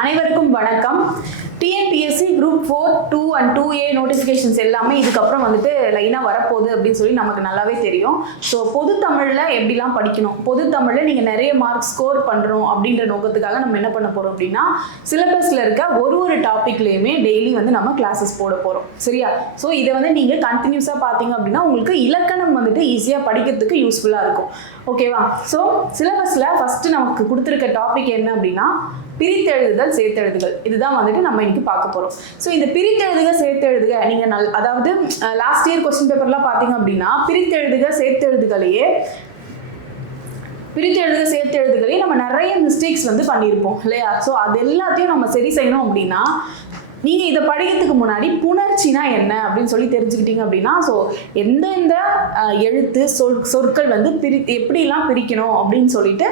அனைவருக்கும் வணக்கம். TNPSC group 4, 2 and 2A notifications எல்லாமே இதுக்கப்புறம் வந்துட்டு லைனாக வரப்போகுது அப்படின்னு சொல்லி நமக்கு நல்லாவே தெரியும். ஸோ பொது தமிழில் எப்படிலாம் படிக்கணும், பொது தமிழில் நீங்கள் நிறைய மார்க் ஸ்கோர் பண்ணுறோம் அப்படின்ற நோக்கத்துக்காக நம்ம என்ன பண்ண போகிறோம் அப்படின்னா, சிலபஸில் இருக்க ஒரு டாப்பிக்லேயுமே டெய்லி வந்து நம்ம கிளாஸஸ் போட போகிறோம். சரியா? ஸோ இதை வந்து நீங்கள் கண்டினியூஸாக பார்த்தீங்க அப்படின்னா உங்களுக்கு இலக்கணம் வந்துட்டு ஈஸியாக படிக்கிறதுக்கு யூஸ்ஃபுல்லாக இருக்கும். ஓகேவா? ஸோ சிலபஸில் ஃபஸ்ட்டு நமக்கு கொடுத்துருக்க டாபிக் என்ன அப்படின்னா, பிரித்தெழுதுதல் சேர்த்தெழுதுகள். இதுதான் வந்துட்டு நம்ம இன்னைக்கு பார்க்க போகிறோம். ஸோ இந்த பிரித்தெழுதுக சேர்த்தெழுதுக நீங்கள் அதாவது லாஸ்ட் இயர் கொஸ்டின் பேப்பர்லாம் பார்த்தீங்க அப்படின்னா பிரித்தெழுதுக சேர்த்தெழுதுகளையே நம்ம நிறைய மிஸ்டேக்ஸ் வந்து பண்ணியிருப்போம் இல்லையா? ஸோ அது எல்லாத்தையும் நம்ம சரி செய்யணும் அப்படின்னா நீங்கள் இதை படிக்கிறதுக்கு முன்னாடி புணர்ச்சினா என்ன அப்படின்னு சொல்லி தெரிஞ்சுக்கிட்டீங்க அப்படின்னா, ஸோ எந்தெந்த எழுத்து சொற்கள் வந்து எப்படிலாம் பிரிக்கணும் அப்படின்னு சொல்லிட்டு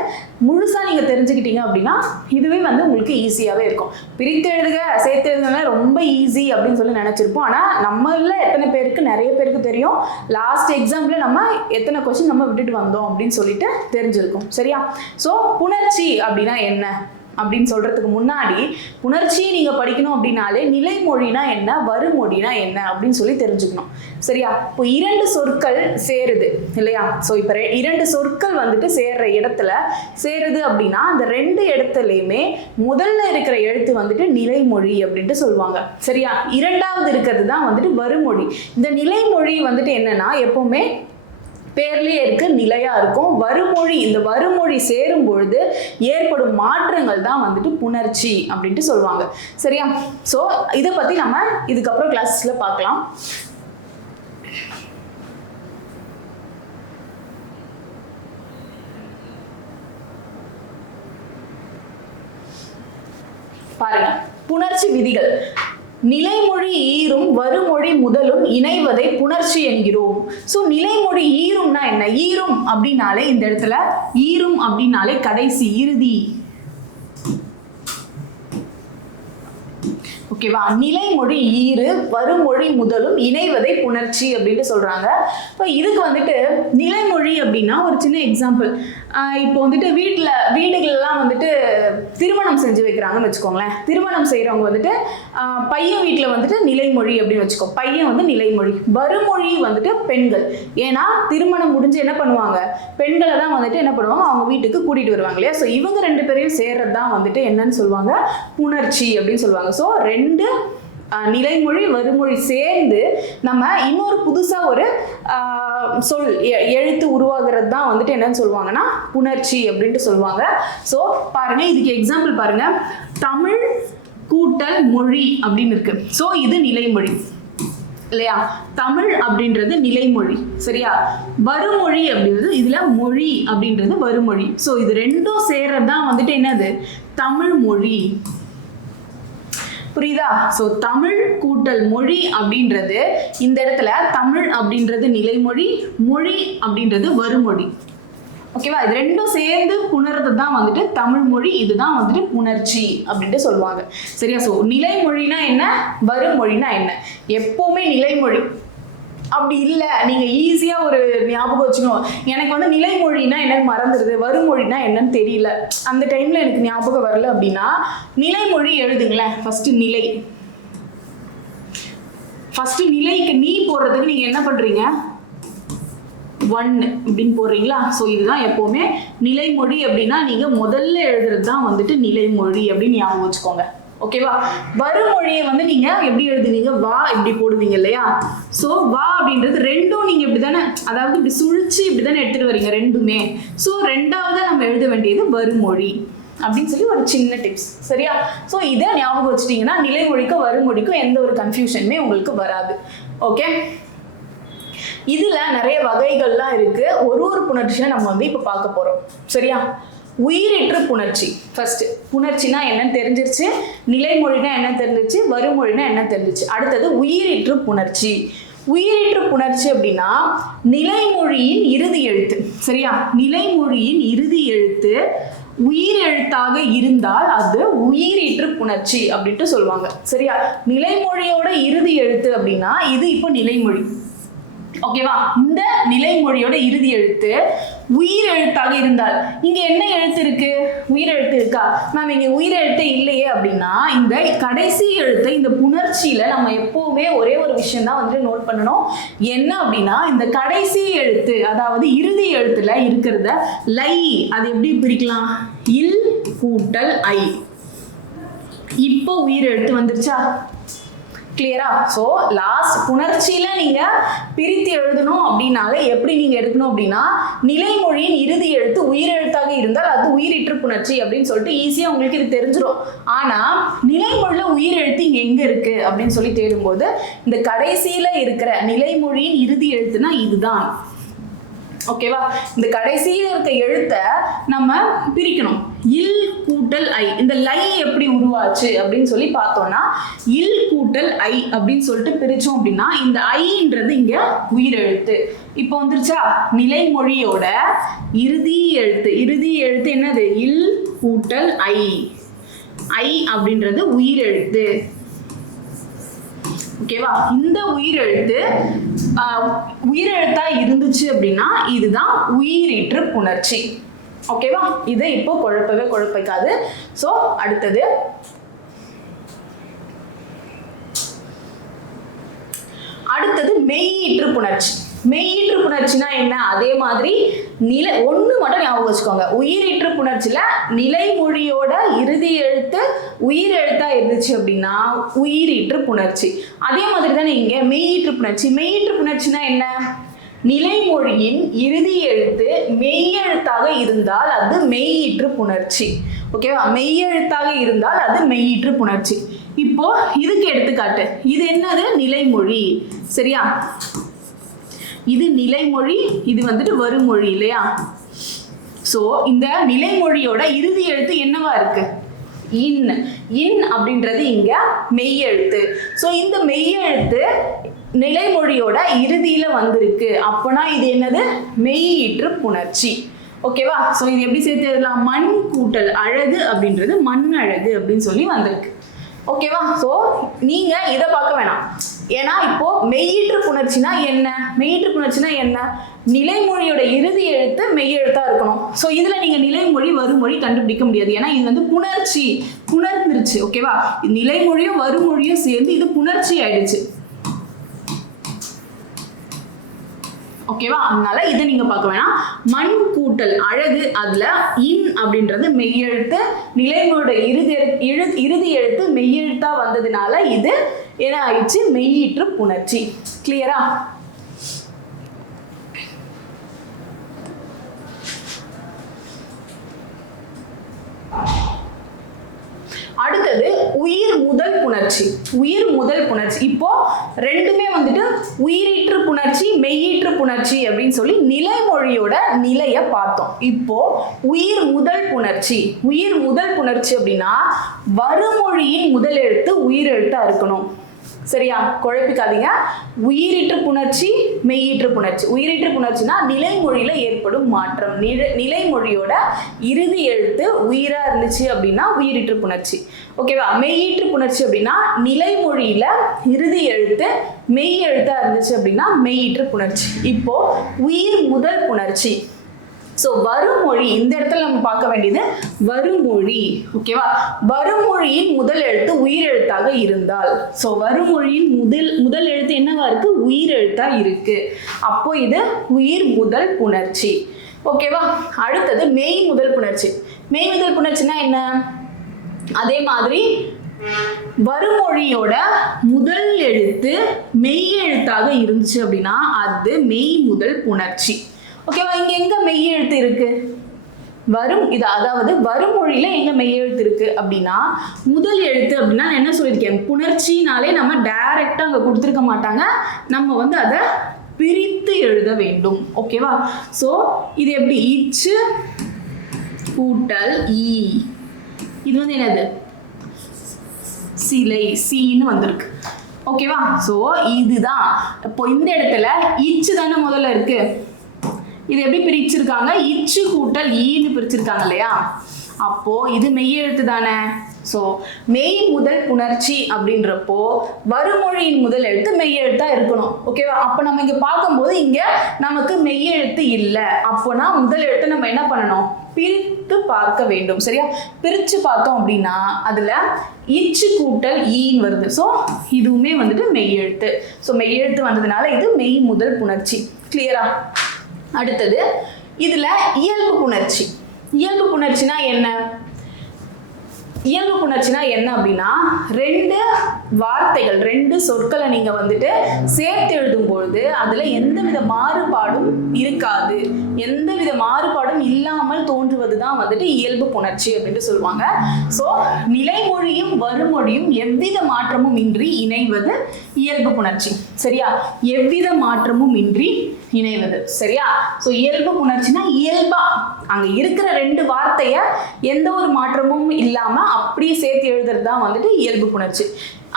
முழுசாக நீங்கள் தெரிஞ்சுக்கிட்டீங்க அப்படின்னா இதுவே வந்து உங்களுக்கு ஈஸியாகவே இருக்கும். பிரித்து எழுதுக சேர்த்து எழுதுனா ரொம்ப ஈஸி அப்படின்னு சொல்லி நினச்சிருப்போம். ஆனால் நம்மள எத்தனை பேருக்கு, நிறைய பேருக்கு தெரியும் லாஸ்ட் எக்ஸாம்பிள் நம்ம எத்தனை கொஸ்டின் நம்ம விட்டுட்டு வந்தோம் அப்படின்னு சொல்லிட்டு தெரிஞ்சிருக்கும். சரியா? ஸோ புணர்ச்சி அப்படின்னா என்ன அப்படின்னு சொல்றதுக்கு முன்னாடி, புணர்ச்சியை நீங்க படிக்கணும் அப்படின்னாலே நிலைமொழினா என்ன, வருமொழினா என்ன அப்படின்னு சொல்லி தெரிஞ்சுக்கணும். சரியா? இப்போ இரண்டு சொற்கள் சேருது இல்லையா? ஸோ இப்போ இரண்டு சொற்கள் வந்துட்டு சேர்ற இடத்துல சேருது அப்படின்னா அந்த ரெண்டு இடத்துலையுமே முதல்ல இருக்கிற எழுத்து வந்துட்டு நிலைமொழி அப்படின்ட்டு சொல்லுவாங்க. சரியா? இரண்டாவது இருக்கிறது தான் வந்துட்டு வருமொழி. இந்த நிலைமொழி வந்துட்டு என்னன்னா எப்பவுமே பேர்லயே இருக்கு, நிலையா இருக்கும். வருமொழி, இந்த வருமொழி சேரும் பொழுது ஏற்படும் மாற்றங்கள் தான் வந்துட்டு புணர்ச்சி அப்படின்ட்டு சொல்லுவாங்க. சரியா? ஸோ இதை பத்தி நம்ம இதுக்கப்புறம் கிளாஸ்ல பார்க்கலாம். பாருங்க, புணர்ச்சி விதிகள். நிலைமொழி ஈரும் வருமொழி முதலும் இணைவதை புணர்ச்சி என்கிறோம். ஸோ நிலைமொழி ஈரும்னா என்ன? ஈரும் அப்படின்னாலே இந்த இடத்துல ஈரும் அப்படின்னாலே கடைசி, இறுதி. ஓகேவா? நிலைமொழி ஈறு வருமொழி முதலும் இணைவதை புணர்ச்சி அப்படின்னு சொல்றாங்க. இப்போ இதுக்கு வந்துட்டு நிலைமொழி அப்படின்னா ஒரு சின்ன எக்ஸாம்பிள். இப்போ வந்துட்டு வீடுகள்லாம் வந்துட்டு திருமணம் செஞ்சு வைக்கிறாங்கன்னு வச்சுக்கோங்களேன். திருமணம் செய்கிறவங்க வந்துட்டு பையன் வீட்டில் வந்துட்டு நிலைமொழி அப்படின்னு வச்சுக்கோ, பையன் வந்து நிலைமொழி. வருமொழி வந்துட்டு பெண்கள். ஏன்னா திருமணம் முடிஞ்சு என்ன பண்ணுவாங்க, பெண்களை தான் வந்துட்டு என்ன பண்ணுவாங்க, அவங்க வீட்டுக்கு கூட்டிகிட்டு வருவாங்க இல்லையா? ஸோ இவங்க ரெண்டு பேரையும் சேர்றது தான் வந்துட்டு என்னன்னு சொல்லுவாங்க, புணர்ச்சி அப்படின்னு சொல்லுவாங்க. ஸோ ரெண்டு நிலைமொழி வருமொழி சேர்ந்து நம்ம இன்னொரு புதுசா ஒரு சொல் எழுத்து உருவாகிறது தான் வந்துட்டு என்னன்னு சொல்லுவாங்கன்னா புணர்ச்சி அப்படின்ட்டு சொல்லுவாங்க. ஸோ பாருங்க, இதுக்கு எக்ஸாம்பிள் பாருங்க, தமிழ் கூட்டல் மொழி அப்படின்னு இருக்கு. ஸோ இது நிலைமொழி இல்லையா? தமிழ் அப்படின்றது நிலைமொழி. சரியா? வருமொழி அப்படின்றது, இதுல மொழி அப்படின்றது வருமொழி. ஸோ இது ரெண்டும் சேர்றதுதான் வந்துட்டு என்னது, தமிழ் மொழி. புரியுதா? ஸோ தமிழ் கூட்டல் மொழி அப்படின்றது இந்த இடத்துல தமிழ் அப்படின்றது நிலைமொழி, மொழி அப்படின்றது வருமொழி. ஓகேவா? இது ரெண்டும் சேர்ந்து புணர்றது தான் வந்துட்டு தமிழ் மொழி. இதுதான் வந்துட்டு புணர்ச்சி அப்படின்ட்டு சொல்லுவாங்க. சரியா? ஸோ நிலைமொழினா என்ன, வருமொழினா என்ன? எப்பவுமே நிலைமொழி அப்படி இல்லை, நீங்க ஈஸியா ஒரு ஞாபகம் வச்சுக்கணும், எனக்கு வந்து நிலைமொழினா என்னன்னு மறந்துடுது, வருமொழினா என்னன்னு தெரியல, அந்த டைம்ல எனக்கு ஞாபகம் வரல அப்படின்னா நிலைமொழி எழுதுங்களேன். ஃபர்ஸ்ட் நிலைக்கு நீ போடுறதுக்கு நீங்க என்ன பண்றீங்க, 1 அப்படின்னு போடுறீங்களா? ஸோ இதுதான் எப்பவுமே நிலைமொழி அப்படின்னா நீங்க முதல்ல எழுதுறது தான் வந்துட்டு நிலைமொழி அப்படின்னு ஞாபகம் வச்சுக்கோங்க. ஓகேவா? வருமொழியை வந்து நீங்க எப்படி எழுதுவீங்க, வா இப்படி போடுவீங்க இல்லையா? ஸோ வா அப்படின்றது ரெண்டும் நீங்க இப்படிதானே, அதாவது இப்படி சுழிச்சு இப்படிதானே எடுத்துட்டு வரீங்க ரெண்டுமே. ஸோ ரெண்டாவது நம்ம எழுத வேண்டியது வருமொழி அப்படின்னு சொல்லி ஒரு சின்ன டிப்ஸ். சரியா? ஸோ இதை ஞாபகம் வச்சுட்டீங்கன்னா நிலைமொழிக்கும் வருமொழிக்கும் எந்த ஒரு கன்ஃபியூஷனுமே உங்களுக்கு வராது. ஓகே? இதுல நிறைய வகைகள்லாம் இருக்கு. ஒரு புணர்ச்சியை நம்ம வந்து இப்ப பார்க்க போறோம். சரியா? உயிரீற்று புணர்ச்சி. ஃபர்ஸ்ட் புணர்ச்சினா என்னன்னு தெரிஞ்சிருச்சு, நிலைமொழினா என்ன தெரிஞ்சிருச்சு, வருமொழினா என்ன தெரிஞ்சிருச்சு. அடுத்தது உயிரீற்று புணர்ச்சி. உயிரீற்று புணர்ச்சி அப்படின்னா நிலைமொழியின் இறுதி எழுத்து. சரியா? நிலைமொழியின் இறுதி எழுத்து உயிர் எழுத்தாக இருந்தால் அது உயிரீற்று புணர்ச்சி அப்படின்ட்டு சொல்லுவாங்க. சரியா? நிலைமொழியோட இறுதி எழுத்து அப்படின்னா இது இப்போ நிலைமொழி. ஓகேவா? இந்த நிலைமொழியோட இறுதி எழுத்து உயிர் எழுத்தாக இருந்தால். இங்க என்ன எழுத்து இருக்கு? உயிர் எழுத்து இருக்கா மேம்? இங்க உயிர் எழுத்து இல்லையே அப்படின்னா இந்த கடைசி எழுத்தை இந்த புணர்ச்சியில நம்ம எப்பவுமே ஒரே ஒரு விஷயம் தான் வந்து நோட் பண்ணணும். என்ன அப்படின்னா இந்த கடைசி எழுத்து அதாவது இறுதி எழுத்துல இருக்கிறத லை அது எப்படி பிரிக்கலாம்? இல் கூட்டல் ஐ. இப்போ உயிர் எழுத்து வந்துருச்சா? கிளியரா? ஸோ லாஸ்ட் புணர்ச்சியில நீங்க பிரித்து எழுதணும் அப்படின்னாலே எப்படி நீங்க எடுக்கணும் அப்படின்னா நிலைமொழியின் இறுதி எழுத்து உயிரெழுத்தாக இருந்தால் அது உயிரிற்று புணர்ச்சி அப்படின்னு சொல்லிட்டு ஈஸியா உங்களுக்கு இது தெரிஞ்சிடும். ஆனா நிலைமொழியில உயிரெழுத்து இங்க எங்க இருக்கு அப்படின்னு சொல்லி தேடும்போது இந்த கடைசியில இருக்கிற நிலைமொழியின் இறுதி எழுத்துனா இதுதான். ஓகேவா? இந்த கடைசியில் இருக்க எழுத்தை நம்ம பிரிக்கணும். இல் கூட்டல் ஐ. இந்த லை எப்படி உருவாச்சு அப்படின்னு சொல்லி பார்த்தோம்னா இல் கூட்டல் ஐ அப்படின்னு சொல்லிட்டு பிரிச்சோம் அப்படின்னா இந்த ஐன்றது இங்க உயிரெழுத்து. இப்போ வந்துருச்சா? நிலைமொழியோட இறுதி எழுத்து. இறுதி எழுத்து என்னது? இல் கூட்டல் ஐ. ஐ அப்படின்றது உயிரெழுத்து. ஓகேவா? இந்த உயிரெழுத்து உயிரெழுத்தா இருந்துச்சு அப்படின்னா இதுதான் உயிரீற்று புணர்ச்சி. ஓகேவா? இதை இப்போ குழப்பிக்காது. சோ அடுத்தது மெய்யீற்று புணர்ச்சி. மெய்யீற்று புணர்ச்சினா என்ன? அதே மாதிரி ஒண்ணு மட்டும் ஞாபகம் வச்சுக்கோங்க. உயிரீற்று புணர்ச்சியில நிலைமொழியோட இறுதி எழுத்து உயிர் எழுத்தா இருந்துச்சு அப்படின்னா உயிரீற்று புணர்ச்சி. அதே மாதிரி தானே இங்க மெய்யீற்று புணர்ச்சி. மெய்யீற்று புணர்ச்சினா என்ன? நிலைமொழியின் இறுதி எழுத்து மெய்யெழுத்தாக இருந்தால் அது மெய்யீற்று புணர்ச்சி. ஓகேவா? மெய்யெழுத்தாக இருந்தால் அது மெய்யீற்று புணர்ச்சி. இப்போ இதுக்கு எடுத்துக்காட்டு. இது என்னது? நிலைமொழி. சரியா? இது நிலைமொழி, இது வந்துட்டு வருமொழி இல்லையா? சோ இந்த நிலைமொழியோட இறுதி எழுத்து என்னவா இருக்கு? இன். இன் அப்படின்றது இங்க மெய்யெழுத்து. சோ இந்த மெய்யெழுத்து நிலைமொழியோட இறுதியில வந்திருக்கு. அப்பனா இது என்னது? மெய்யீற்று புணர்ச்சி. ஓகேவா? சோ இது எப்படி சேர்த்து எழுதலாம்? மண் கூட்டல் அழகு அப்படின்றது மண் அழகு அப்படின்னு சொல்லி வந்திருக்கு. ஓகேவா? சோ நீங்க இதை பார்க்க வேணாம். ஏன்னா இப்போ மெய்யீற்று புணர்ச்சினா என்ன? மெய்யீற்று புணர்ச்சினா என்ன? நிலைமொழியோட இறுதி எழுத்து மெய்யெழுத்தா இருக்கணும். சோ இதுல நீங்க நிலைமொழி வருமொழி கண்டுபிடிக்க முடியாது. ஏன்னா இது வந்து புணர்ச்சி, புணர்ந்துருச்சு. ஓகேவா? நிலைமொழியும் வருமொழியும் சேர்ந்து இது புணர்ச்சி ஆயிடுச்சு. ஓகேவா? அதனால இதை நீங்க பார்க்க வேணாம். மண் கூட்டல் அழகு, அதுல இன் அப்படின்றது மெய்யெழுத்து, நிலைமொழியோட இறுதி எழுத்து மெய்யெழுத்தா வந்ததுனால இது என்ன ஆயிடுச்சு? மெய்யீற்று புணர்ச்சி. கிளியரா? அடுத்தது உயிர் முதல் புணர்ச்சி. உயிர் முதல் புணர்ச்சி. இப்போ ரெண்டுமே வந்துட்டு உயிரீற்று புணர்ச்சி மெய்யீற்று புணர்ச்சி அப்படின்னு சொல்லி நிலைமொழியோட நிலைய பார்த்தோம். இப்போ உயிர் முதல் புணர்ச்சி. உயிர் முதல் புணர்ச்சி அப்படின்னா வருமொழியின் முதல் எழுத்து உயிர் எழுத்தா இருக்கணும். சரியா? குழப்பிக்காதீங்க. உயிரீற்று புணர்ச்சி மெய்யீற்று புணர்ச்சி. உயிரீற்று புணர்ச்சினா நிலைமொழியில ஏற்படும் மாற்றம். நிலைமொழியோட இறுதி எழுத்து உயிரா இருந்துச்சு அப்படின்னா உயிரீற்று புணர்ச்சி. ஓகேவா? மெய்யீற்று புணர்ச்சி அப்படின்னா நிலைமொழியில இறுதி எழுத்து மெய் எழுத்தா இருந்துச்சு அப்படின்னா மெய்யீற்று புணர்ச்சி. இப்போ உயிர் முதல் புணர்ச்சி. ஸோ வருமொழி, இந்த இடத்துல நம்ம பார்க்க வேண்டியது வருமொழி. ஓகேவா? வருமொழியின் முதல் எழுத்து உயிர் எழுத்தாக இருந்தால், ஸோ வருமொழியின் முதல் எழுத்து என்னவா இருக்கு? உயிர் எழுத்தா இருக்கு. அப்போ இது உயிர் முதல் புணர்ச்சி. ஓகேவா? அடுத்தது மெய் முதல் புணர்ச்சி. மெய் முதல் புணர்ச்சினா என்ன? அதே மாதிரி வருமொழியோட முதல் எழுத்து மெய் எழுத்தாக இருந்துச்சு அப்படின்னா அது மெய் முதல் புணர்ச்சி. ஓகேவா? இங்க எங்க மெய் எழுத்து இருக்கு? இது அதாவது வருமொழியில எங்க மெய் எழுத்து இருக்கு அப்படின்னா முதல் எழுத்து அப்படின்னா என்ன சொல்லியிருக்கேன்? புணர்ச்சினாலே நம்ம டைரக்டா அங்க கொடுத்துருக்க மாட்டாங்க. நம்ம வந்து அதை பிரித்து எழுத வேண்டும். ஓகேவா? சோ இது எப்படி? இச்சு கூட்டல் ஈ. இது வந்து என்னது? சிலை, சீன்னு வந்திருக்கு. ஓகேவா? சோ இதுதான். இப்போ இந்த இடத்துல இச்சு தானே முதல்ல இருக்கு. இது எப்படி பிரிச்சிருக்காங்க? இச்சு கூட்டல் ஈன்னு பிரிச்சிருக்காங்க இல்லையா? அப்போ இது மெய் எழுத்து தானே. ஸோ மெய் முதல் புணர்ச்சி அப்படின்றப்போ வருமொழியின் முதல் எழுத்து மெய் எழுத்தா இருக்கணும். ஓகேவா? அப்போ நம்ம இங்கே பார்க்கும்போது இங்கே நமக்கு மெய் எழுத்து இல்லை. அப்போனா முதல் எழுத்து நம்ம என்ன பண்ணணும்? பிரித்து பார்க்க வேண்டும். சரியா? பிரித்து பார்த்தோம் அப்படின்னா அதில் இச்சு கூட்டல் ஈன்னு வருது. ஸோ இதுவுமே வந்துட்டு மெய் எழுத்து. ஸோ மெய் எழுத்து வந்ததுனால இது மெய் முதல் புணர்ச்சி. கிளியரா? அடுத்தது இதில் இயல்பு புணர்ச்சி. இயல்பு புணர்ச்சினா என்ன? இயல்பு புணர்ச்சினா என்ன அப்படின்னா ரெண்டு வார்த்தைகள், ரெண்டு சொற்களை நீங்க வந்துட்டு சேர்த்து எழுதும் பொழுது அதுல எந்தவித மாறுபாடும் இருக்காது, எந்தவித மாறுபாடும் இல்லாமல் தோன்றுவதுதான் வந்துட்டு இயல்பு புணர்ச்சி அப்படின்ட்டு சொல்லுவாங்க. ஸோ நிலைமொழியும் வருமொழியும் எவ்வித மாற்றமும் இன்றி இணைவது இயல்பு புணர்ச்சி. சரியா? எவ்வித மாற்றமும் இன்றி இணைவது. சரியா? ஸோ இயல்பு புணர்ச்சினா இயல்பா அங்க இருக்கிற ரெண்டு வார்த்தைய எந்த ஒரு மாற்றமும் இல்லாம அப்படியே சேர்த்து எழுதுறது தான் வந்துட்டு இயல்பு புணர்ச்சி.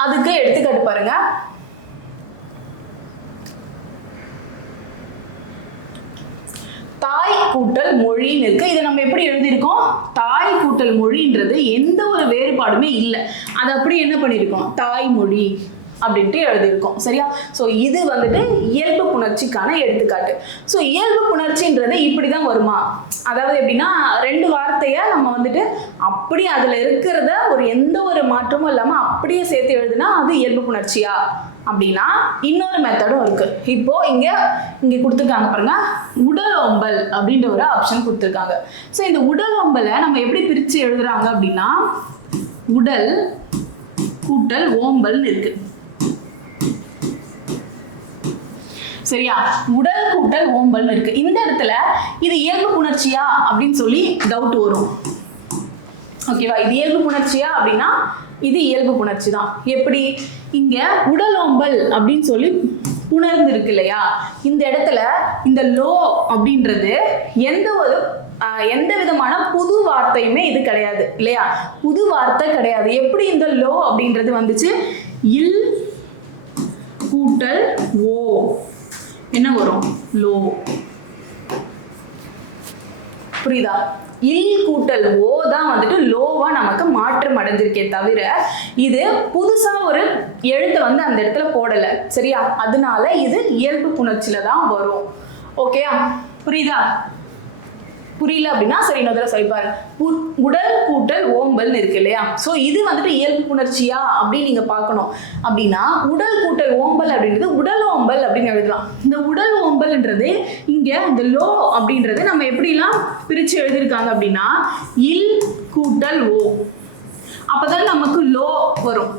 அதுக்கு எடுத்துக்காட்டு பாருங்க. தாய் கூட்டல் மொழின்னு இருக்கு. இதை நம்ம எப்படி எழுதியிருக்கோம்? தாய் கூட்டல் மொழின்றது எந்த ஒரு வேறுபாடுமே இல்லை. அது அப்படி என்ன பண்ணியிருக்கோம்? தாய்மொழி அப்படின்ட்டு எழுதியிருக்கோம். சரியா? ஸோ இது வந்துட்டு இயல்பு புணர்ச்சிக்கான எடுத்துக்காட்டு. ஸோ இயல்பு புணர்ச்சின்றது இப்படி தான் வருமா? அதாவது எப்படின்னா ரெண்டு வார்த்தையை நம்ம வந்துட்டு அப்படி அதில் இருக்கிறத ஒரு எந்த ஒரு மாற்றமும் இல்லாமல் அப்படியே சேர்த்து எழுதுனா அது இயல்பு புணர்ச்சியா அப்படின்னா இன்னொரு மெத்தடும் இருக்கு. இப்போ இங்கே கொடுத்துருக்காங்க பாருங்க, உடலோம்பல் அப்படின்ற ஒரு ஆப்ஷன் கொடுத்துருக்காங்க. ஸோ இந்த உடலோம்பலை நம்ம எப்படி பிரித்து எழுதுறாங்க அப்படின்னா உடல் கூட்டல் ஓம்பல்னு இருக்கு. சரியா? உடல் கூட்டல் ஓம்பல் இருக்கு. இந்த இடத்துல இது இயல்பு புணர்ச்சியா அப்படின்னு சொல்லி டவுட் வரும். ஓகேவா? இது இயல்பு புணர்ச்சியா அப்படின்னா இது இயல்பு புணர்ச்சி தான். எப்படி? இங்க உடலோம்பல் அப்படின்னு சொல்லி புணர்ந்து இருக்கு இல்லையா? இந்த இடத்துல இந்த லோ அப்படின்றது எந்த விதமான புது வார்த்தையுமே இது கிடையாது இல்லையா? புது வார்த்தை கிடையாது. எப்படி இந்த லோ அப்படின்றது வந்துச்சு? இல் கூட்டல் ஓ என்ன வரும்? லோ. புரியுதா? இல் கூட்டல் ஓ தான் வந்துட்டு லோவா நமக்கு மாற்றம் அடைஞ்சிருக்கே தவிர இது புதுசா ஒரு எழுத்தை வந்து அந்த இடத்துல போடல. சரியா? அதனால இது இயல்பு புணர்ச்சியில தான் வரும். ஓகேயா? புரியுதா? புரியல அப்படின்னா சரி இன்னொரு தடவை சொல்லி பாருங்க. உடல் கூட்டல் ஓம்பல்னு இருக்கு இல்லையா? ஸோ இது வந்துட்டு இயல்பு புணர்ச்சியா அப்படின்னு நீங்க பார்க்கணும். அப்படின்னா உடல் கூட்டல் ஓம்பல் அப்படின்றது உடல் ஓம்பல் அப்படின்னு எழுதலாம். இந்த உடல் ஓம்பல்ன்றது இங்க இந்த லோ அப்படின்றது நம்ம எப்படிலாம் பிரிச்சு எழுதியிருக்காங்க அப்படின்னா இல் கூட்டல் ஓ, அப்பதான் நமக்கு லோ வரும்.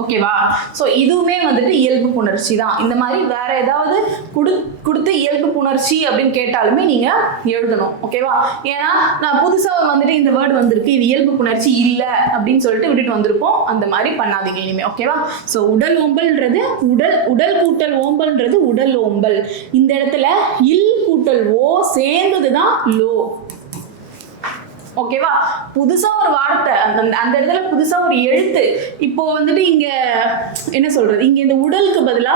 ஓகேவா? ஸோ இதுவுமே வந்துட்டு இயல்பு புணர்ச்சி தான். இந்த மாதிரி வேற ஏதாவது கொடுத்து இயல்பு புணர்ச்சி அப்படின்னு கேட்டாலுமே நீங்க எழுதணும். ஓகேவா? ஏன்னா நான் புதுசா வந்துட்டு இந்த வேர்டு வந்திருக்கு, இது இயல்பு புணர்ச்சி இல்லை அப்படின்னு சொல்லிட்டு விட்டுட்டு வந்திருப்போம். அந்த மாதிரி பண்ணாதீங்க இனிமே. ஓகேவா? ஸோ உடல் ஓம்பல்ன்றது உடல் கூட்டல் ஓம்பல்ன்றது உடல் ஓம்பல். இந்த இடத்துல இல் கூட்டல் ஓ சேர்ந்ததுதான் லோ. ஓகேவா? புதுசா ஒரு வார்த்தை அந்த இடத்துல புதுசா ஒரு எழுத்து. இப்போ வந்துட்டு இங்க என்ன சொல்றது, இங்க இந்த உடலுக்கு பதிலா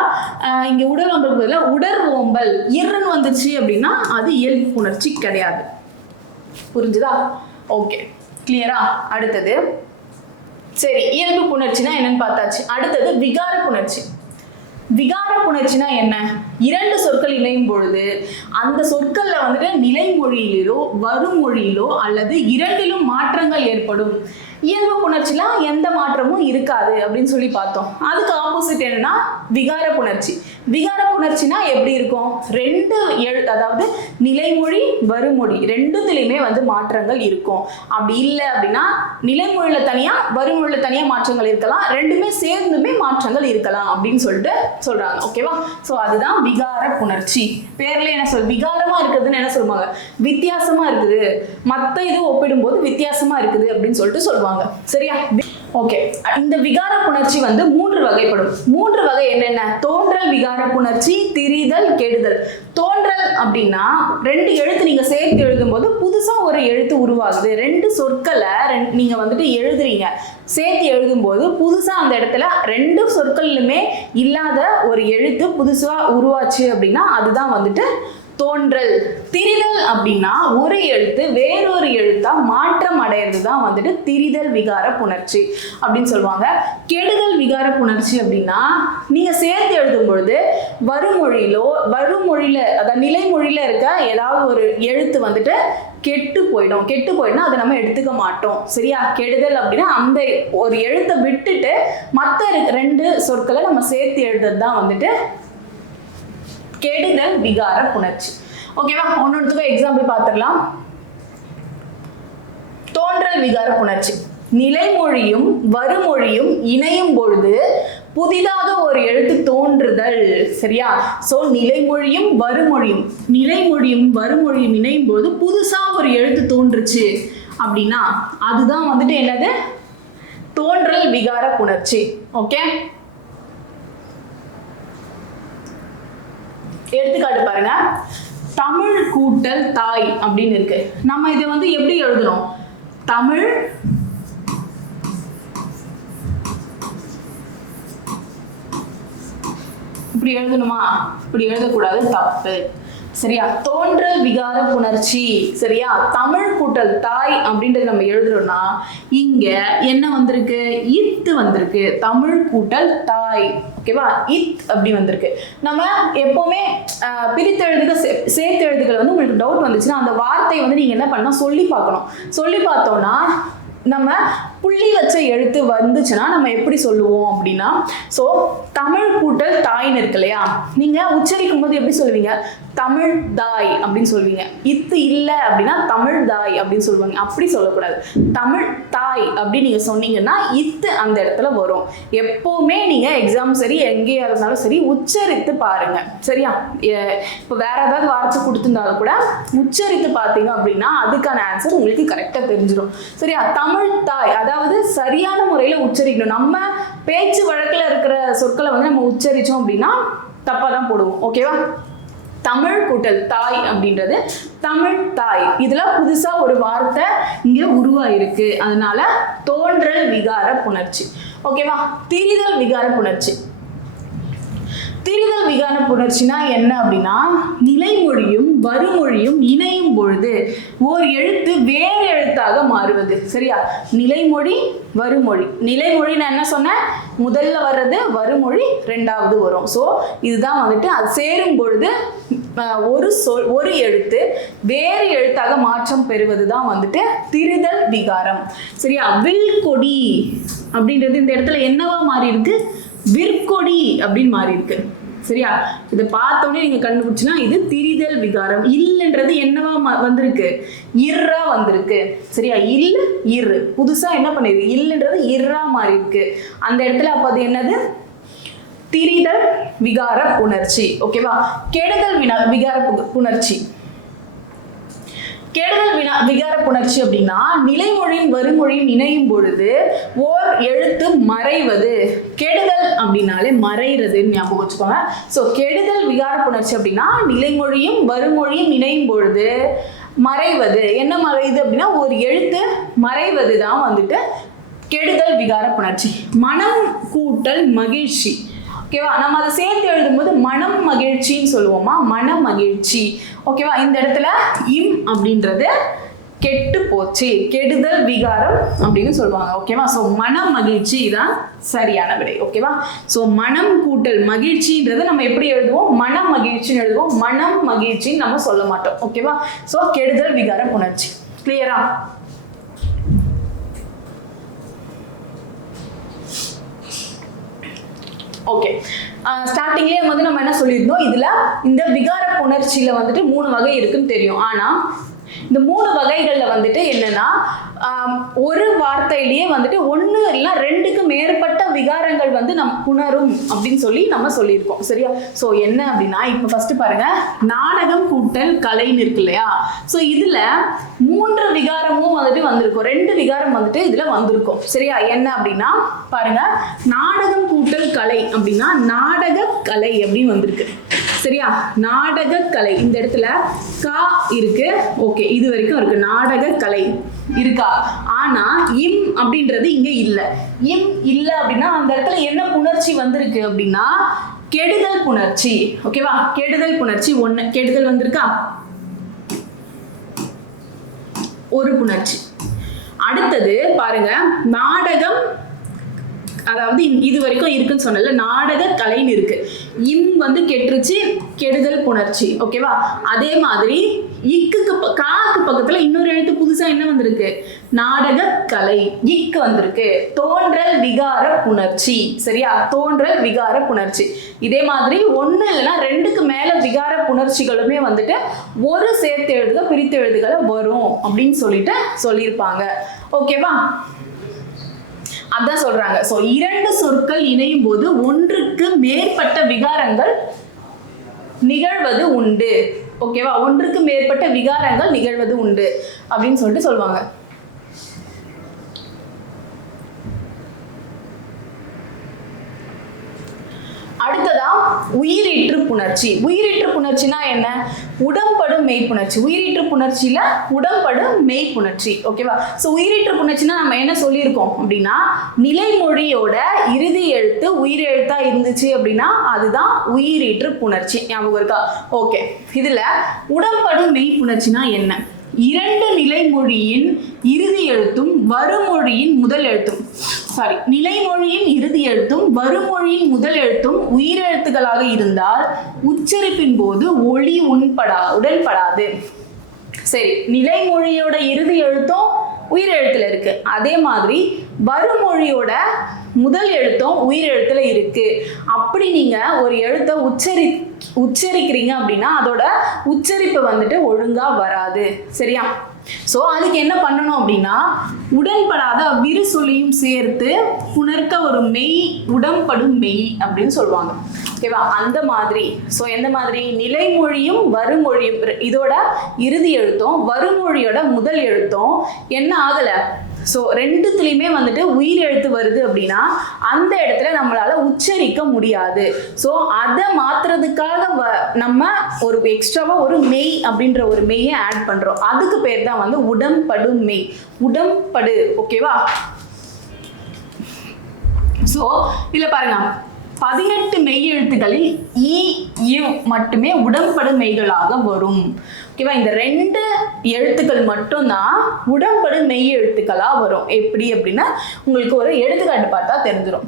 இங்க உடல் ஓம்பலுக்கு பதிலா உடல் ஓம்பல் இர்ன்னு வந்துச்சு அப்படின்னா அது இயல்பு புணர்ச்சி கிடையாது. புரிஞ்சுதா? ஓகே, கிளியரா? அடுத்தது சரி, இயல்பு புணர்ச்சினா என்னன்னு பார்த்தாச்சு. அடுத்தது விகார புணர்ச்சி. விகார புணர்ச்சினா என்ன? இரண்டு சொற்கள் இணையும் பொழுது அந்த சொற்கள்ல வந்துட்டு நிலைமொழியிலோ வருமொழியிலோ அல்லது இரண்டிலும் மாற்றங்கள் ஏற்படும். இயல்பு புணர்ச்சிலாம் எந்த மாற்றமும் இருக்காது அப்படின்னு சொல்லி பார்த்தோம். அதுக்கு ஆப்போசிட் என்னன்னா விகார புணர்ச்சி. விகார புணர்ச்சினா எப்படி இருக்கும்? ரெண்டு அதாவது நிலைமொழி வருமொழி ரெண்டுத்துலையுமே வந்து மாற்றங்கள் இருக்கும். அப்படி இல்லை அப்படின்னா நிலைமொழியில தனியா வருமொழியில தனியா மாற்றங்கள் இருக்கலாம், ரெண்டுமே சேர்ந்துமே மாற்றங்கள் இருக்கலாம் அப்படின்னு சொல்லிட்டு சொல்றாங்க. ஓகேவா? ஸோ அதுதான் விகார புணர்ச்சி. பேர்ல என்ன சொல், விகாரமா இருக்குதுன்னு என்ன சொல்லுவாங்க? வித்தியாசமா இருக்குது, மற்ற இது ஒப்பிடும்போது வித்தியாசமா இருக்குது அப்படின்னு சொல்லிட்டு சொல்லுவாங்க. சரியா? ஓகே, இந்த விகார புணர்ச்சி வந்து மூன்று வகைப்படும். மூன்று வகை என்னென்ன? தோன்றல் விகார புணர்ச்சி, திரிதல், கெடுதல். தோன்றல் அப்படின்னா ரெண்டு எழுத்து நீங்க சேர்த்து எழுதும் போது புதுசா ஒரு எழுத்து உருவாகுது. ரெண்டு சொற்களை நீங்க வந்துட்டு எழுதுறீங்க, சேர்த்து எழுதும் போது புதுசா அந்த இடத்துல ரெண்டு சொற்களிலுமே இல்லாத ஒரு எழுத்து புதுசா உருவாச்சு அப்படின்னா அதுதான் வந்துட்டு தோன்றல். திரிதல் அப்படின்னா ஒரு எழுத்து வேறொரு எழுத்தா மாற்றம் அடையிறது தான் வந்துட்டு திரிதல் விகார புணர்ச்சி அப்படின்னு சொல்லுவாங்க. கெடுதல் விகார புணர்ச்சி அப்படின்னா நீங்க சேர்த்து எழுதும் பொழுது வருமொழியில அதாவது நிலைமொழியில இருக்க ஏதாவது ஒரு எழுத்து வந்துட்டு கெட்டு போயிடும் அதை நம்ம எடுத்துக்க மாட்டோம். சரியா? கெடுதல் அப்படின்னா அந்த ஒரு எழுத்தை விட்டுட்டு மற்ற 2 சொற்களை நம்ம சேர்த்து எழுதுறது தான் வந்துட்டு கெடுதல் விகார புணர்ச்சி. ஓகேவா? ஒன்னொன்றுக்கும் எக்ஸாம்பிள் பார்த்துடலாம். தோன்றல் விகார புணர்ச்சி. நிலைமொழியும் வருமொழியும் இணையும் பொழுது புதிதாக ஒரு எழுத்து தோன்றுதல். சரியா? சோ நிலைமொழியும் வருமொழியும் இணையும் போது புதுசா ஒரு எழுத்து தோன்றுச்சு அப்படின்னா அதுதான் வந்துட்டு என்னது? தோன்றல் விகார புணர்ச்சி. ஓகே, எடுத்துக்காட்டு பாருங்க. தமிழ் கூட்டல் தாய் அப்படின்னு இருக்கு. நம்ம இதை வந்து எப்படி எழுதணும்? தமிழ் இப்படி எழுதணுமா? இப்படி எழுதக்கூடாது, தப்பு. சரியா? தோன்றல் விகார புணர்ச்சி. சரியா? தமிழ் கூட்டல் தாய் அப்படின்றது நம்ம எழுதுறோம்னா இங்க என்ன வந்திருக்கு? இத்து வந்திருக்கு. தமிழ் கூட்டல் தாய். ஓகேவா? இத் அப்படி வந்திருக்கு. நம்ம எப்பவுமே பிரித்தெழுதுக சேர்த்து எழுதுகள் வந்து உங்களுக்கு டவுட் வந்துச்சுன்னா அந்த வார்த்தையை வந்து நீங்க என்ன பண்ணா சொல்லி பார்க்கணும். சொல்லி பார்த்தோம்னா நம்ம புள்ளி வச்ச எழுத்து வந்துச்சுன்னா நம்ம எப்படி சொல்லுவோம் அப்படின்னா, ஸோ தமிழ் கூட்டல் தாய்ன்னு இருக்கு இல்லையா, நீங்க உச்சரிக்கும் போது எப்படி சொல்லுவீங்க? தமிழ் தாய் அப்படின்னு சொல்லுவீங்க. இத்து இல்லை அப்படின்னா தமிழ் தாய் அப்படின்னு சொல்லுவாங்க. அப்படி சொல்லக்கூடாது. தமிழ் தாய் அப்படின்னு நீங்க சொன்னீங்கன்னா இத்து அந்த இடத்துல வரும். எப்பவுமே நீங்க எக்ஸாம் சரி எங்கேயா இருந்தாலும் சரி உச்சரித்து பாருங்க. சரியா? இப்போ வேற ஏதாவது வார்த்தை கொடுத்துருந்தாலும் கூட உச்சரித்து பார்த்தீங்க அப்படின்னா அதுக்கான ஆன்சர் உங்களுக்கு கரெக்டா தெரிஞ்சிடும். சரியா? தமிழ் தாய் அதாவது சரியான முறையில உச்சரிக்கணும். நம்ம பேச்சு வழக்கில் இருக்கிற சொற்களை வந்து நம்ம உச்சரிச்சோம் அப்படின்னா தப்பா தான் போடுவோம். ஓகேவா? தமிழ் கூட்டல் தாய் அப்படின்றது தமிழ் தாய். இதுல புதுசா ஒரு வார்த்தை இங்க உருவாயிருக்கு. அதனால தோன்றல் விகார புணர்ச்சி. ஓகேவா? திரிதல் விகார புணர்ச்சி. திரிதல் விகார புணர்ச்சினா என்ன அப்படின்னா நிலைமொழியும் வருமொழியும் இணையும் பொழுது ஓர் எழுத்து வேறு எழுத்தாக மாறுவது. சரியா? நிலைமொழி வருமொழி. நிலைமொழி நான் என்ன சொன்னேன்? முதல்ல வர்றது, வருமொழி 2வது வரும். ஸோ இதுதான் வந்துட்டு அது சேரும் பொழுது ஒரு எழுத்து வேறு எழுத்தாக மாற்றம் பெறுவது தான் வந்துட்டு திரிதல் விகாரம். சரியா? வில்கொடி அப்படின்றது இந்த இடத்துல என்னவா மாறி இருக்கு? விற்கொடி அப்படின்னு மாறி இருக்கு. சரியா? இதை பார்த்தோன்னே நீங்க கண்டுபிடிச்சுன்னா இது திரிதல் விகாரம். இல்லைன்றது என்னவா வந்திருக்கு? இர்ரா வந்திருக்கு. சரியா? இல் இரு புதுசா என்ன பண்ணிருக்கு? இல்லைன்றது இர்ரா மாறி இருக்கு. அந்த இடத்துல அப்ப அது என்னது? திரிதல் விகார புணர்ச்சி. ஓகேவா? கெடுதல் விகார புணர்ச்சி. கெடுதல் விகார புணர்ச்சி அப்படின்னா நிலைமொழியும் வருமொழியும் இணையும் பொழுது ஓர் எழுத்து மறைவது. கெடுதல் அப்படின்னாலே மறைறதுன்னு ஞாபகம் வச்சுக்கோங்க. ஸோ கெடுதல் விகார புணர்ச்சி அப்படின்னா நிலைமொழியும் வருமொழியும் இணையும் பொழுது மறைவது. என்ன மறையுது அப்படின்னா ஒரு எழுத்து மறைவது தான் வந்துட்டு கெடுதல் விகார புணர்ச்சி. மனம் கூட்டல் மகிழ்ச்சி. ஓகேவா? நம்ம அதை சேர்த்து எழுதும்போது மனம் மகிழ்ச்சின்னு சொல்லுவோமா? மன மகிழ்ச்சி. ஓகேவா? இந்த இடத்துல இம் அப்படின்றது கெட்டு போச்சு, கெடுதல் விகாரம் அப்படின்னு சொல்லுவாங்க. ஓகேவா? ஸோ மன மகிழ்ச்சி தான் சரியான விடை. ஓகேவா? ஸோ மனம் கூட்டல் மகிழ்ச்சின்றது நம்ம எப்படி எழுதுவோம்? மனம் மகிழ்ச்சின்னு எழுதுவோம். மனம் மகிழ்ச்சின்னு நம்ம சொல்ல மாட்டோம். ஓகேவா? ஸோ கெடுதல் விகார புணர்ச்சி. கிளியரா? ஓகே, ஸ்டார்டிங்லேயே வந்து நம்ம என்ன சொல்லியிருந்தோம்? இதுல இந்த விகார புணர்ச்சியில வந்துட்டு 3 வகை இருக்குன்னு தெரியும். ஆனா இந்த 3 வகைகள்ல வந்துட்டு என்னன்னா ஒரு வார்த்தையிலேயே வந்துட்டு 1 இல்ல 2க்கு மேற்பட்ட விகாரங்கள் வந்து நம்ம புணரும் அப்படின்னு சொல்லி நம்ம சொல்லியிருக்கோம். சரியா? ஸோ என்ன அப்படின்னா இப்போ ஃபர்ஸ்ட் பாருங்க, நாடகம் கூட்டல் கலைன்னு இருக்கு இல்லையா? ஸோ இதுல 3 விகாரமும் வந்துட்டு வந்திருக்கும். 2 விகாரம் வந்துட்டு இதுல வந்திருக்கும். சரியா? என்ன அப்படின்னா பாருங்க, நாடகம் கூட்டல் கலை அப்படின்னா நாடக கலை அப்படின்னு வந்திருக்கு. சரியா? நாடக கலை இந்த இடத்துல கா இருக்கு. ஓகே, இது வரைக்கும் இருக்கு. நாடக கலை இருக்கா? ஆனா இம் அப்படின்றது இங்க இல்ல. இம் இல்ல அப்படின்னா அந்த இடத்துல என்ன புணர்ச்சி வந்திருக்கு அப்படின்னா கெடுதல் புணர்ச்சி. ஓகேவா, கெடுதல் புணர்ச்சி 1. கெடுதல் வந்திருக்கா, ஒரு புணர்ச்சி. அடுத்தது பாருங்க, நாடகம், அதாவது இது வரைக்கும் இருக்குன்னு சொன்னல, நாடக கலைன்னு இருக்கு. வந்து கெட்டுருச்சு, கெடுதல் புணர்ச்சி. ஓகேவா, அதே மாதிரி காக்கு பக்கத்துல இன்னொரு எழுத்து புதுசா என்ன வந்திருக்கு, நாடக கலை, வந்திருக்கு. தோன்றல் விகார புணர்ச்சி. சரியா, தோன்றல் விகார புணர்ச்சி. இதே மாதிரி 1 இல்லைன்னா 2க்கு மேல விகார புணர்ச்சிகளுமே வந்துட்டு ஒரு சேர்த்து எழுதுக பிரித்து எழுதுகளை வரும் அப்படின்னு சொல்லியிருப்பாங்க. ஓகேவா, அதான் சொல்றாங்க. சோ 2 சொற்கள் இணையும் போது ஒன்றுக்கு மேற்பட்ட விகாரங்கள் நிகழ்வது உண்டு. ஓகேவா, ஒன்றுக்கு மேற்பட்ட விகாரங்கள் நிகழ்வது உண்டு அப்படின்னு சொல்லுவாங்க. அடுத்ததா உயிரீற்று புணர்ச்சி. உயிரீற்று புணர்ச்சினா என்ன, உடம்படு மெய்ப்புணர்ச்சி. உயிரீற்று புணர்ச்சியில உடம்படு மெய்ப்புணர்ச்சி. ஓகேவா, சோ உயிரீற்று புணர்ச்சினா நம்ம என்ன சொல்லியிருக்கோம் அப்படின்னா, நிலைமொழியோட இறுதி எழுத்து உயிரெழுத்தா இருந்துச்சு அப்படின்னா அதுதான் உயிரீற்று புணர்ச்சி. ஞாபகம் இருக்கா? ஓகே, இதுல உடம்படு மெய்ப்புணர்ச்சினா என்ன, 2 நிலைமொழியின் இறுதி எழுத்தும் வருமொழியின் முதல் எழுத்தும், நிலைமொழியின் இறுதி எழுத்தும் வருமொழியின் முதல் எழுத்தும் உயிரெழுத்துகளாக இருந்தால் உச்சரிப்பின் போது ஒளி உடன்படாது. சரி, நிலைமொழியோட இறுதி எழுத்தும் உயிரெழுத்துல இருக்கு, அதே மாதிரி வருமொழியோட முதல் எழுத்தும் உயிரெழுத்துல இருக்கு. அப்படி நீங்க ஒரு எழுத்தை உச்சரிக்கிறீங்க அப்படின்னா அதோட உச்சரிப்பு வந்துட்டு ஒழுங்கா வராது. சரியா, சோ அதுக்கு என்ன பண்ணணும் அப்படின்னா, உடன்படாத விரு சொல்லியும் சேர்த்து புணர்க்க ஒரு மெய் உடம்படும் மெய் அப்படின்னு சொல்லுவாங்க. ஓகேவா, அந்த மாதிரி. சோ எந்த மாதிரி, நிலைமொழியும் வருமொழியும் இதோட இறுதி எழுத்தும் வருமொழியோட முதல் எழுத்தும் என்ன ஆகல, ஸோ 2த்துலையுமே வந்துட்டு உயிர் எழுத்து வருது அப்படின்னா அந்த இடத்துல நம்மளால உச்சரிக்க முடியாது. ஸோ அதை மாத்துறதுக்காக நம்ம ஒரு எக்ஸ்ட்ராவா ஒரு மெய் அப்படின்ற ஒரு மெய்யை ஆட் பண்றோம். அதுக்கு பேர் தான் வந்து உடம்படு மெய், உடம்படு. ஓகேவா, ஸோ இதுல பாருங்க, 18 மெய் எழுத்துக்களில் மட்டுமே உடம்படு மெய்களாக வரும். ஓகேவா, இந்த 2 எழுத்துக்கள் மட்டும்தான் உடம்படு மெய் எழுத்துக்களா வரும். எப்படி அப்படின்னா உங்களுக்கு ஒரு எடுத்துக்காட்டு பார்த்தா தெரிஞ்சிடும்.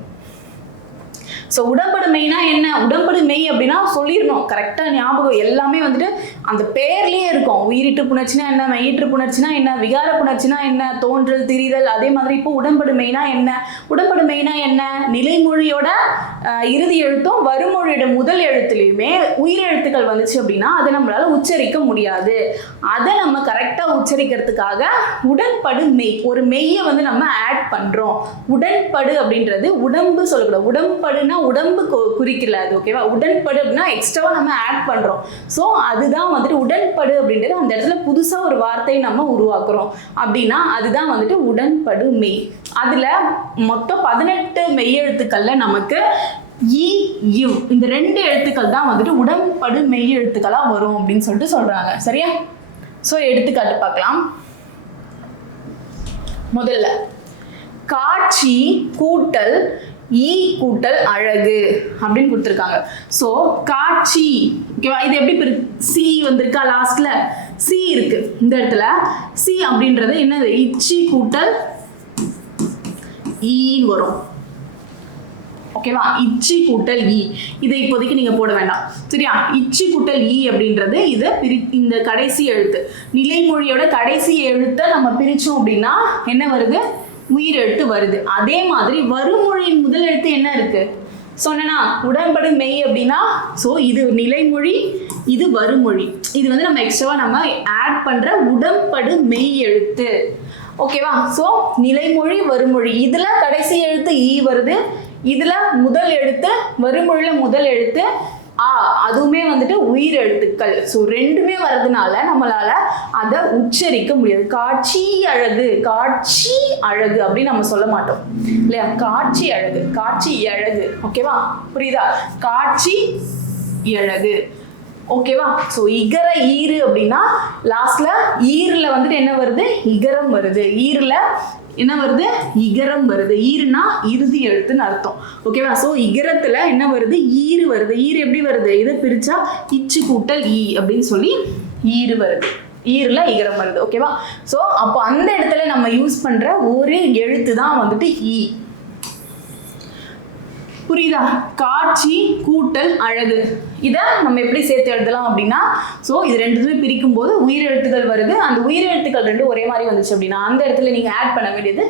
ஸோ உடம்படு மெய்னா என்ன, உடம்படு மெய் அப்படின்னா சொல்லிடணும் கரெக்டாக ஞாபகம். எல்லாமே வந்துட்டு அந்த பேர்லேயே இருக்கும். உயிரிட்டு புணர்ச்சினா என்ன, மெய்யிற்று புணர்ச்சினா என்ன, விகார புணர்ச்சினா என்ன, தோன்றல் திரிதல். அதே மாதிரி இப்போ உடம்படு மெய்னா என்ன, உடம்படு மெய்னா என்ன, நிலைமொழியோட இறுதி எழுத்தும் வருமொழியோட முதல் எழுத்துலையுமே உயிரெழுத்துக்கள் வந்துச்சு அப்படின்னா அதை நம்மளால உச்சரிக்க முடியாது. அதை நம்ம கரெக்டாக உச்சரிக்கிறதுக்காக உடன்படு மெய், ஒரு மெய்யை வந்து நம்ம ஆட் பண்ணுறோம். உடன்படு அப்படின்றது உடம்பு சொல்லக்கூடாது, உடம்படுனா உடம்பு குறிக்கல அது. ஓகேவா, உடன்படு அப்படின்னா எக்ஸ்ட்ராவா நம்ம ஆட் பண்றோம். ஸோ அதுதான் வந்துட்டு உடன்படு அப்படின்றது. அந்த இடத்துல புதுசா ஒரு வார்த்தையை நம்ம உருவாக்குறோம் அப்படின்னா அதுதான் வந்துட்டு உடன்படு மெய். அதுல மொத்தம் 18 மெய்யெழுத்துக்கள்ல நமக்கு இந்த 2 எழுத்துக்கள் தான் வந்துட்டு உடன்படு மெய் எழுத்துக்களா வரும் அப்படின்னு சொல்றாங்க. சரியா, ஸோ எடுத்துக்காட்டு பார்க்கலாம். முதல்ல காட்சி கூட்டல் கூட்டல் அழகு அப்படின்னு கொடுத்துருக்காங்க. ஸோ காட்சி, ஓகேவா, இது எப்படி சி வந்திருக்கா, லாஸ்ட்ல சி இருக்கு. இந்த இடத்துல சி அப்படின்றது என்னது, இச்சி கூட்டல் ஈன்னு வரும். ஓகேவா, இச்சி கூட்டல் ஈ. இதை இப்போதைக்கு நீங்க போட வேண்டாம். சரியா, இச்சி கூட்டல் ஈ அப்படின்றது இது இந்த கடைசி எழுத்து, நிலைமொழியோட கடைசி எழுத்தை நம்ம பிரிச்சோம் அப்படின்னா என்ன வருது, உயிர் எழுத்து வருது. அதே மாதிரி வருமொழியின் முதல் எழுத்து என்ன இருக்கு சொன்னா, உடன்படு மெய் அப்படின்னா, ஸோ இது நிலைமொழி, இது வருமொழி. இது வந்து நம்ம எக்ஸ்ட்ராவா நம்ம ஆட் பண்ற உடம்படு மெய் எழுத்து. ஓகேவா, ஸோ நிலைமொழி வருமொழி, இதுல கடைசி எழுத்து ஈ வருது, இதுல முதல் எழுத்து வருமொழியில முதல் எழுத்து அதுவுமே வந்துட்டு உயிர் எழுத்துக்கள். ஸோ 2மே வர்றதுனால நம்மளால அதை உச்சரிக்க முடியாது. காட்சி அழகு, காட்சி அழகு அப்படின்னு நம்ம சொல்ல மாட்டோம் இல்லையா, காட்சி அழகு, காட்சி அழகு. ஓகேவா, புரியுதா, காட்சி அழகு. ஓகேவா, ஸோ இகர ஈரு அப்படின்னா லாஸ்ட்ல ஈருல வந்துட்டு என்ன வருது, இகரம் வருது. ஈருல என்ன வருது? இகரம் வருது. ஈருனா இறுதி எழுத்துன்னு அர்த்தம். ஓகேவா? ஸோ இகரத்துல என்ன வருது? ஈரு வருது. ஈரு எப்படி வருது? இதை பிரிச்சா இச்சு கூட்டல் ஈ அப்படின்னு சொல்லி ஈரு வருது. ஈருல இகரம் வருது. ஓகேவா? ஸோ அப்போ அந்த இடத்துல நம்ம யூஸ் பண்ற ஒரு எழுத்து தான் வந்துட்டு ஈ. புரியுதா? காட்சி கூட்டல் அழகு, இதை நம்ம எப்படி சேர்த்து எழுதலாம் அப்படின்னா, ஸோ இது ரெண்டுமே பிரிக்கும் போது உயிரெழுத்துக்கள் வருது. அந்த உயிரெழுத்துக்கள் ரெண்டும் ஒரே மாதிரி வந்துச்சு அப்படின்னா அந்த இடத்துல நீங்க ஆட் பண்ண வேண்டியது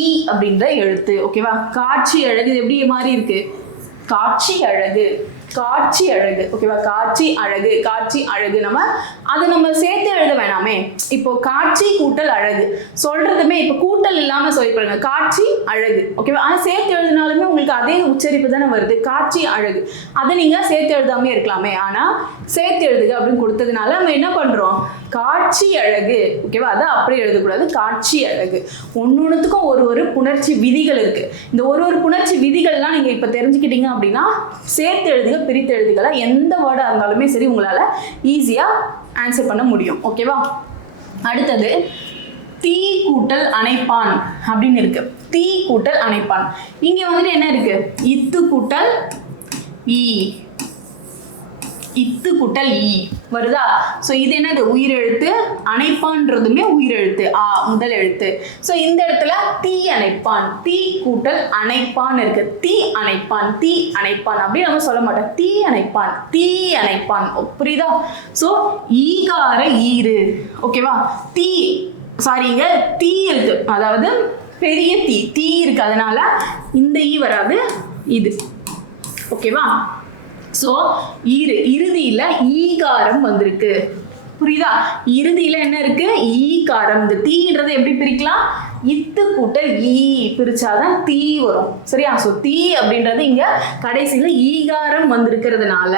ஈ அப்படின்ற எழுத்து. ஓகேவா? காட்சி அழகு இது எப்படி மாறி இருக்கு? காட்சி அழகு, காட்சி அழகு. ஓகேவா? காட்சி அழகு, காட்சி அழகு. நம்ம சேர்த்து எழுத வேணாமே. இப்போ காட்சி கூட்டல் அழகு சொல்றதுமே இப்போ கூட்டல் இல்லாம சொல்லி பாருங்க, காட்சி அழகு. ஓகேவா? ஆனா சேர்த்து எழுதினாலுமே உங்களுக்கு அதே உச்சரிப்பு தானே வருது, காட்சி அழகு. அதை நீங்க சேர்த்து எழுதாமே இருக்கலாமே. ஆனா சேர்த்து எழுதுக அப்படின்னு கொடுத்ததுனால நம்ம என்ன பண்றோம்? காட்சி அழகு. ஓகேவா? அதை அப்படியே எழுதக்கூடாது, காட்சி அழகு. ஒன்னொன்னுத்துக்கும் ஒரு புணர்ச்சி விதிகள் இருக்கு. இந்த ஒரு புணர்ச்சி விதிகள்லாம் நீங்க இப்ப தெரிஞ்சுக்கிட்டீங்க அப்படின்னா சேர்த்து எழுதுக, பிரித்து எழுதுகள எந்த வேர்டா இருந்தாலுமே சரி உங்களால ஈஸியா ஆன்சர் பண்ண முடியும். ஓகேவா? அடுத்தது தீ கூட்டல் அணைப்பான் அப்படின்னு இருக்கு. தீ கூட்டல் அணைப்பான். இங்க வந்துட்டு என்ன இருக்கு? இத்து கூட்டல் ஈ, இத்து கூட்டல் ஈ வருதா? ஸோ இது என்னது? உயிரெழுத்து. அணைப்பான்றதுமே உயிரெழுத்து, ஆ முதல் எழுத்து. ஸோ இந்த இடத்துல தீ அணைப்பான், தீ கூட்டல் அணைப்பான் இருக்கு. தீ அணைப்பான், தீ அணைப்பான் அப்படின்னு நம்ம சொல்ல மாட்டோம். தீ அணைப்பான், தீ அணைப்பான். புரியுதா? ஸோ ஈகார ஈரு. ஓகேவா? தீ சாரிங்க, தீ இருக்கு, அதாவது பெரிய தீ, தீ இருக்கு, அதனால இந்த ஈ வராது, இது. ஓகேவா? ஸோ இறுதியில ஈகாரம் வந்திருக்கு. புரியுதா? இறுதியில என்ன இருக்கு? ஈகாரம். இந்த தீன்றதை எப்படி பிரிக்கலாம்? இத்து கூட்டல் ஈ பிரிச்சாதான் தீ வரும். சரியா? ஸோ தீ அப்படின்றது இங்க கடைசியில ஈகாரம் வந்திருக்கிறதுனால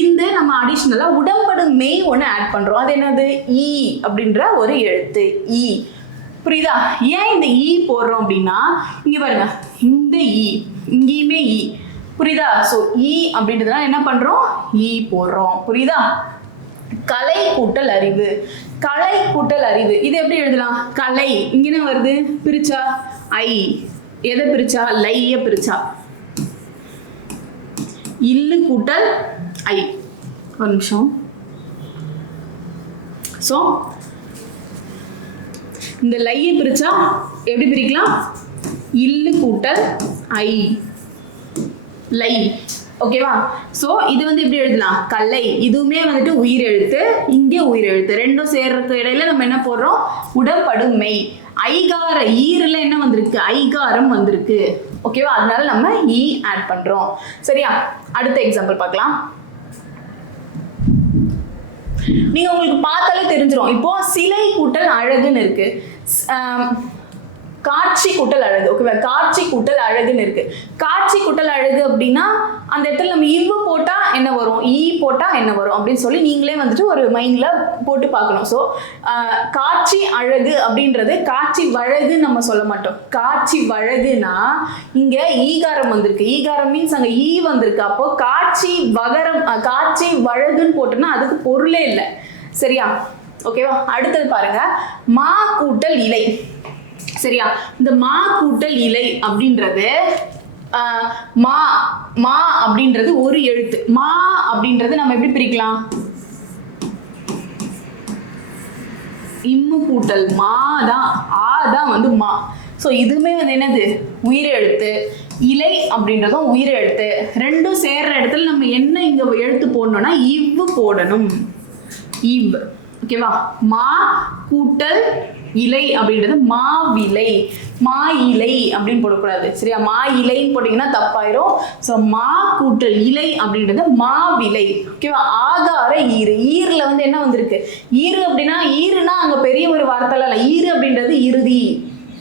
இந்த நம்ம அடிஷ்னலா உடம்படும் மெய் ஒன்று ஆட் பண்றோம். அது என்னது? ஈ அப்படின்ற ஒரு எழுத்து, ஈ. புரியுதா? ஏன் இந்த ஈ போடுறோம் அப்படின்னா, இங்க பாருங்க, இந்த ஈ இங்கேயுமே ஈ. புரியுதா? ஸோ ஈ அப்படின்றதுனால என்ன பண்றோம்? ஈ போடுறோம். புரியுதா? கலை கூட்டல் அறிவு, கலை கூட்டல் அறிவு இது எப்படி எழுதலாம்? கலை இங்க என்ன வருது? பிரிச்சா ஐ, எதை பிரிச்சா? லைய பிரிச்சா. இல்லு கூட்டல் ஐ. ஒரு நிமிஷம். ஸோ இந்த லைய பிரிச்சா எப்படி பிரிக்கலாம்? இல்லு கூட்டல் ஐ, லை. ஓகேவா? ஸோ இது வந்து எப்படி எழுதலாம்? கலை. இதுவுமே வந்துட்டு உயிரெழுத்து, இங்கே உயிரெழுத்து, ரெண்டும் சேர்றதுக்கு இடையில நம்ம என்ன போடுறோம்? உடம்படும் மெய். ஐகார ஈருல என்ன வந்திருக்கு? ஐகாரம் வந்திருக்கு. ஓகேவா? அதனால நம்ம ஈ ஆட் பண்றோம். சரியா? அடுத்த எக்ஸாம்பிள் பார்க்கலாம். நீங்க உங்களுக்கு பார்த்தாலே தெரிஞ்சிடும். இப்போ சிலை கூட்டல் அழகுன்னு இருக்கு, காட்சி கூட்டல் அழகு. ஓகேவா? காட்சி கூட்டல் அழகுன்னு இருக்கு. காட்சி கூட்டல் அழகு அப்படின்னா அந்த இடத்துல நம்ம இவ்வு போட்டா என்ன வரும், ஈ போட்டா என்ன வரும் அப்படின்னு சொல்லி நீங்களே வந்துட்டு ஒரு மைண்ட்ல போட்டு பார்க்கணும். ஸோ காட்சி அழகு அப்படின்றது காட்சி வழகு நம்ம சொல்ல மாட்டோம். காட்சி வழகுனா இங்க ஈகாரம் வந்திருக்கு. ஈகாரம் மீன்ஸ் அங்க ஈ வந்திருக்கு. அப்போ காட்சி வகரம், காட்சி வழகுன்னு போட்டோம்னா அதுக்கு பொருளே இல்லை. சரியா? ஓகேவா? அடுத்தது பாருங்க, மா கூட்டல் இலை. சரியா? இந்த மா கூட்டல் இலை அப்படின்றது மா, மா அப்படின்றது ஒரு எழுத்து. மா அப்படின்றது நம்ம எப்படி பிரிக்கலாம்? இம்மு கூட்டல் மா தான், ஆ தான் வந்து மா. ஸோ இதுவுமே வந்து என்னது? உயிரெழுத்து. இலை அப்படின்றதும் உயிரெழுத்து. ரெண்டும் சேர்ற இடத்துல நம்ம என்ன இங்க எழுத்து போடணும்னா இவ்வு போடணும், இவ். ஓகேவா? மா கூட்டல் இலை அப்படின்றது மாவிலை, மா இலை அப்படின்னு போடக்கூடாது. சரியா? மா இலைன்னு போட்டீங்கன்னா தப்பாயிரும். ஸோ மா கூட்டல் இலை அப்படின்றது மாவிலை. ஓகேவா? ஆகார ஈரு. ஈருல வந்து என்ன வந்திருக்கு? ஈரு அப்படின்னா, ஈருனா அங்க பெரிய ஒரு வார்த்தை இல்லை. ஈரு அப்படின்றது இறுதி.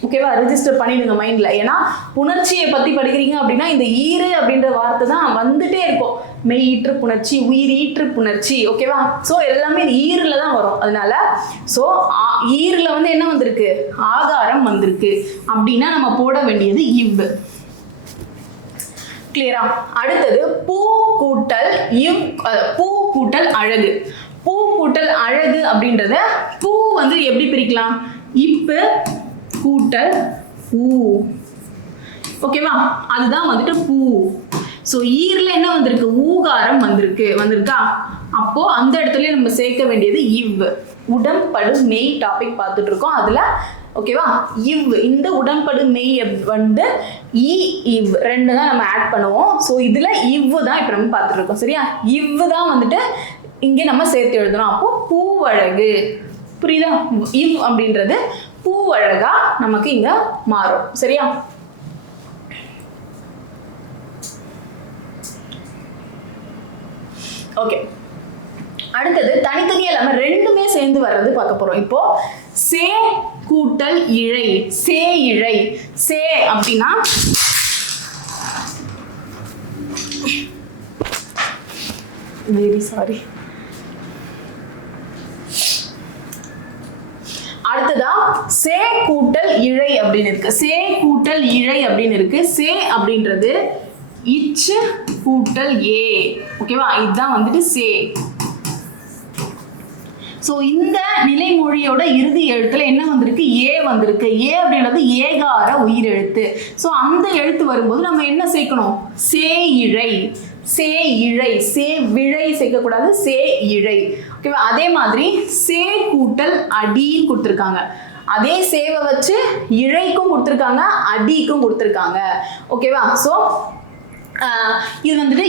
ஓகேவா? ரெஜிஸ்டர் பண்ணிடுங்க மைண்ட்ல. ஏன்னா புணர்ச்சியை பத்தி படிக்கிறீங்க அப்படின்னா இந்த ஈரு அப்படின்ற வார்த்தை தான் வந்துட்டே இருக்கும். மெய் ஈற்று புணர்ச்சி, உயிர் ஈற்று புணர்ச்சி. ஓகேவா? ஸோ எல்லாமே ஈருல தான் வரும். அதனால ஸோ ஈருல வந்து என்ன வந்திருக்கு? ஆகாரம் வந்திருக்கு. அப்படின்னா நம்ம போட வேண்டியது இவ். கிளியரா? அடுத்தது பூ கூட்டல் இவ், பூ கூட்டல் அழகு. பூ கூட்டல் அழகு அப்படின்றத பூ வந்து எப்படி பிரிக்கலாம்? இப்பு கூட்டல் ஊ. ஓகேவா, அதுதான் வந்துட்டு பூ. ஸோ ஈரில் என்ன வந்திருக்கு, ஊகாரம் வந்திருக்கா. அப்போ அந்த இடத்துல நம்ம சேர்க்க வேண்டியது இவ். உடம்படு மெய் டாபிக் பார்த்துட்டு இருக்கோம். அதுல ஓகேவா, இவ், இந்த உடம்படு மெய் வந்து இவ் ரெண்டு தான் நம்ம ஆட் பண்ணுவோம். ஸோ இதுல இவ் தான் இப்ப நம்ம பார்த்துட்டு இருக்கோம். சரியா, இவ் தான் வந்துட்டு இங்கே நம்ம சேர்த்து எழுதணும். அப்போ பூவழகு. புரியுதா, இவ் அப்படின்றது பூவழகா நமக்கு இங்க மாறும். சரியா, ஓகே. அடுத்தது தனித்தனியா இல்லாம ரெண்டுமே சேர்ந்து வர்றது பார்க்க போறோம். இப்போ சே கூட்டல் இழை, சே இழை. சே அப்படின்னா வெரி சாரி. அடுத்ததா சே கூட்டல் இழை அப்படின்னு இருக்கு. சே கூட்டல் இழை அப்படின்னு இருக்கு. சே அப்படின்றது இச் கூட்டல் ஏ. ஓகேவா, இதுதான் வந்துட்டு சே. ஸோ இந்த நிலைமொழியோட இறுதி எழுத்துல என்ன வந்திருக்கு, ஏ வந்திருக்கு. ஏ அப்படின்றது ஏகார உயிரெழுத்து. ஸோ அந்த எழுத்து வரும்போது நம்ம என்ன சேர்க்கணும், சே இழை. சே இழை, சே விழை சேர்க்கக்கூடாது, சே இழை. ஓகேவா, அதே மாதிரி சே கூட்டல் அடின்னு கொடுத்துருக்காங்க. அதே சேவை வச்சு இழைக்கும் கொடுத்துருக்காங்க, அடிக்கும் கொடுத்துருக்காங்க. ஓகேவா, ஸோ இது வந்துட்டு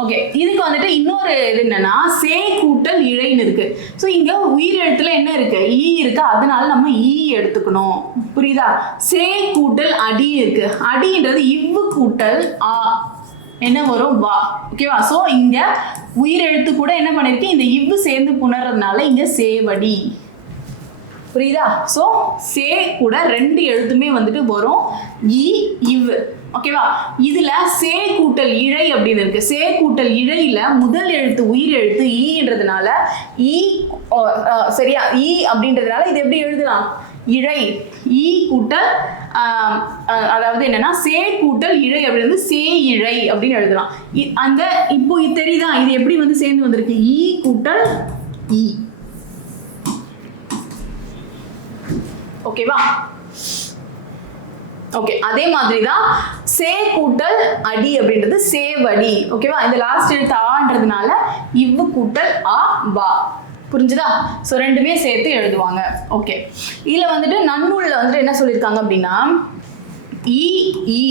ஓகே. இதுக்கு வந்துட்டு இன்னொரு இது என்னன்னா சே கூட்டல் இழைன்னு இருக்கு. ஸோ இங்க உயிரெழுத்துல என்ன இருக்கு, ஈ இருக்கு, அதனால நம்ம ஈ எடுத்துக்கணும். புரியுதா, சே கூட்டல் அடி இருக்கு. அடின்றது இவ்வு கூட்டல் ஆ என்ன வரும், வா. ஓகேவா, ஸோ இங்க உயிரெழுத்து கூட என்ன பண்ணிருக்கு, இந்த இவ்வு சேர்ந்து புணர்றதுனால இங்க சேவடி. புரியுதா, ஸோ சே கூட ரெண்டு எழுத்துமே வந்துட்டு வரும், இ இவ். ஓகேவா, இதுல சே கூட்டல் இழை அப்படின்னு இருக்கு. சே கூட்டல் இழையில முதல் எழுத்து உயிர் எழுத்து ஈன்றதுனால ஈ, சரியா, ஈ அப்படின்றதுனால இது எப்படி எழுதலாம், இழை. ஈ கூட்டல் அதாவது என்னன்னா சே கூட்டல் இழை அப்படின்றது சே இழை அப்படின்னு எழுதலாம். அந்த இப்போ இது தெரியுதா, இது எப்படி வந்து சேர்ந்து வந்திருக்கு, ஈ கூட்டல் ஈ. ஓகேவா, ஓகே. அதே மாதிரி தான் சே கூட்டல் அடி அப்படின்றது சேவடி. ஓகேவா, இந்த லாஸ்ட் எழுத்து ஆன்றதுனால இவ்வு கூட்டல் ஆ வா. புரிஞ்சுதா, ஸோ ரெண்டுமே சேர்த்து எழுதுவாங்க. ஓகே, இதுல வந்துட்டு நன்னூல்ல வந்துட்டு என்ன சொல்லியிருக்காங்க அப்படின்னா இ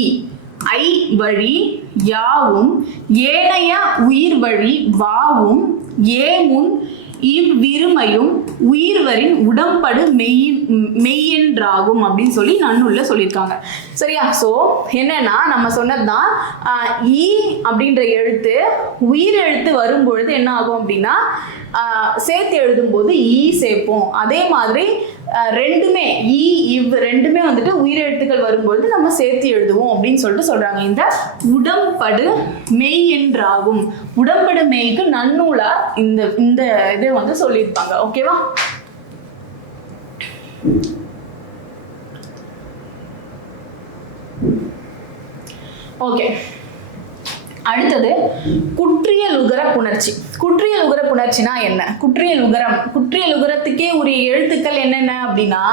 ஐ வழி யாவும் ஏனைய உயிர் வழி வாவும் ஏமுன் இவ்விருமையும் உயிர்வரின் உடம்படு மெய்யென்றாகும் அப்படின்னு சொல்லி நன்னூல்ல சொல்லியிருக்காங்க. சரியா, ஸோ என்னன்னா நம்ம சொன்னதுதான் ஈ அப்படின்ற எழுத்து உயிர் எழுத்து வரும்பொழுது என்ன ஆகும் அப்படின்னா சேர்த்து எழுதும் போது ஈ சேர்ப்போம். அதே மாதிரி ரெண்டுமே ஈ இவ் ரெண்டுமே வந்துட்டு உயிரெழுத்துக்கள் வரும்பொழுது நம்ம சேர்த்து எழுதுவோம் அப்படின்னு சொல்லிட்டு சொல்றாங்க. இந்த உடம்படு மெய் என்றாகும். உடம்படு மெய்க்கு நன்னூலா இந்த இந்த இதை வந்து சொல்லியிருப்பாங்க. ஓகேவா, ஓகே. அடுத்தது குற்றியலுகர புணர்ச்சி. குற்றியலுகர புணர்ச்சினா என்ன, குற்றியலுகரம், குற்றியலுகரத்துக்கே உரிய எழுத்துக்கள் என்னென்ன அப்படின்னா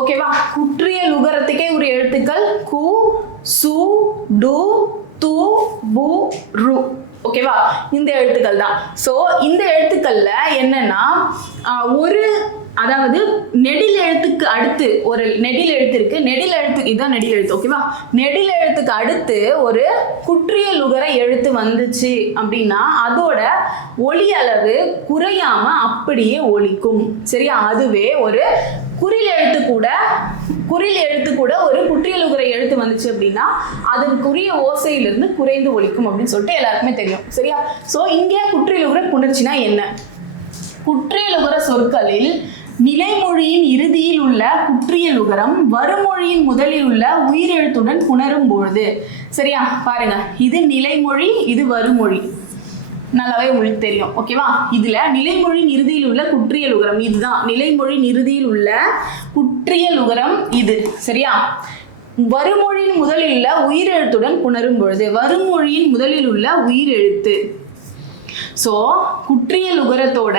ஓகேவா, குற்றியலுகரத்துக்கே உரிய எழுத்துக்கள் கு சு டு து பு ரு. ஓகேவா, இந்த எழுத்துக்கள் தான். ஸோ இந்த எழுத்துக்கள்ல என்னன்னா ஒரு அதாவது நெடில் எழுத்துக்கு அடுத்து ஒரு நெடில் எழுத்து இருக்கு. நெடில் எழுத்து இதுதான் நெடில் எழுத்து. ஓகேவா, நெடில் எழுத்துக்கு அடுத்து ஒரு குற்றியலுகர எழுத்து வந்துச்சு அப்படின்னா அதோட ஒலி அளவு குறையாம அப்படியே ஒலிக்கும். சரியா, அதுவே ஒரு குறில் எழுத்து கூட ஒரு குற்றியலுகர எழுத்து வந்துச்சு அப்படின்னா அதற்குரிய ஓசையிலிருந்து குறைந்து ஒலிக்கும் அப்படின்னு சொல்லிட்டு எல்லாருக்குமே தெரியும். சரியா, ஸோ இங்கே குற்றியலுகர புணர்ச்சினா என்ன, குற்றியலுகர சொற்களில் நிலைமொழியின் இறுதியில் உள்ள குற்றியலுகரம் வருமொழியின் முதலில் உள்ள உயிரெழுத்துடன் புணரும் பொழுது. சரியா, பாருங்க, இது நிலைமொழி, இது வருமொழி, நல்லாவே உங்களுக்கு தெரியும். ஓகேவா, இதுல நிலைமொழியின் இறுதியில் உள்ள குற்றியலுகரம் இதுதான் நிலைமொழியின் இறுதியில் உள்ள குற்றியலுகரம் இது. சரியா, வருமொழியின் முதலில் உள்ள உயிரெழுத்துடன் புணரும் பொழுது, வருமொழியின் முதலில் உள்ள உயிரெழுத்து. ஸோ குற்றியல் உகரத்தோட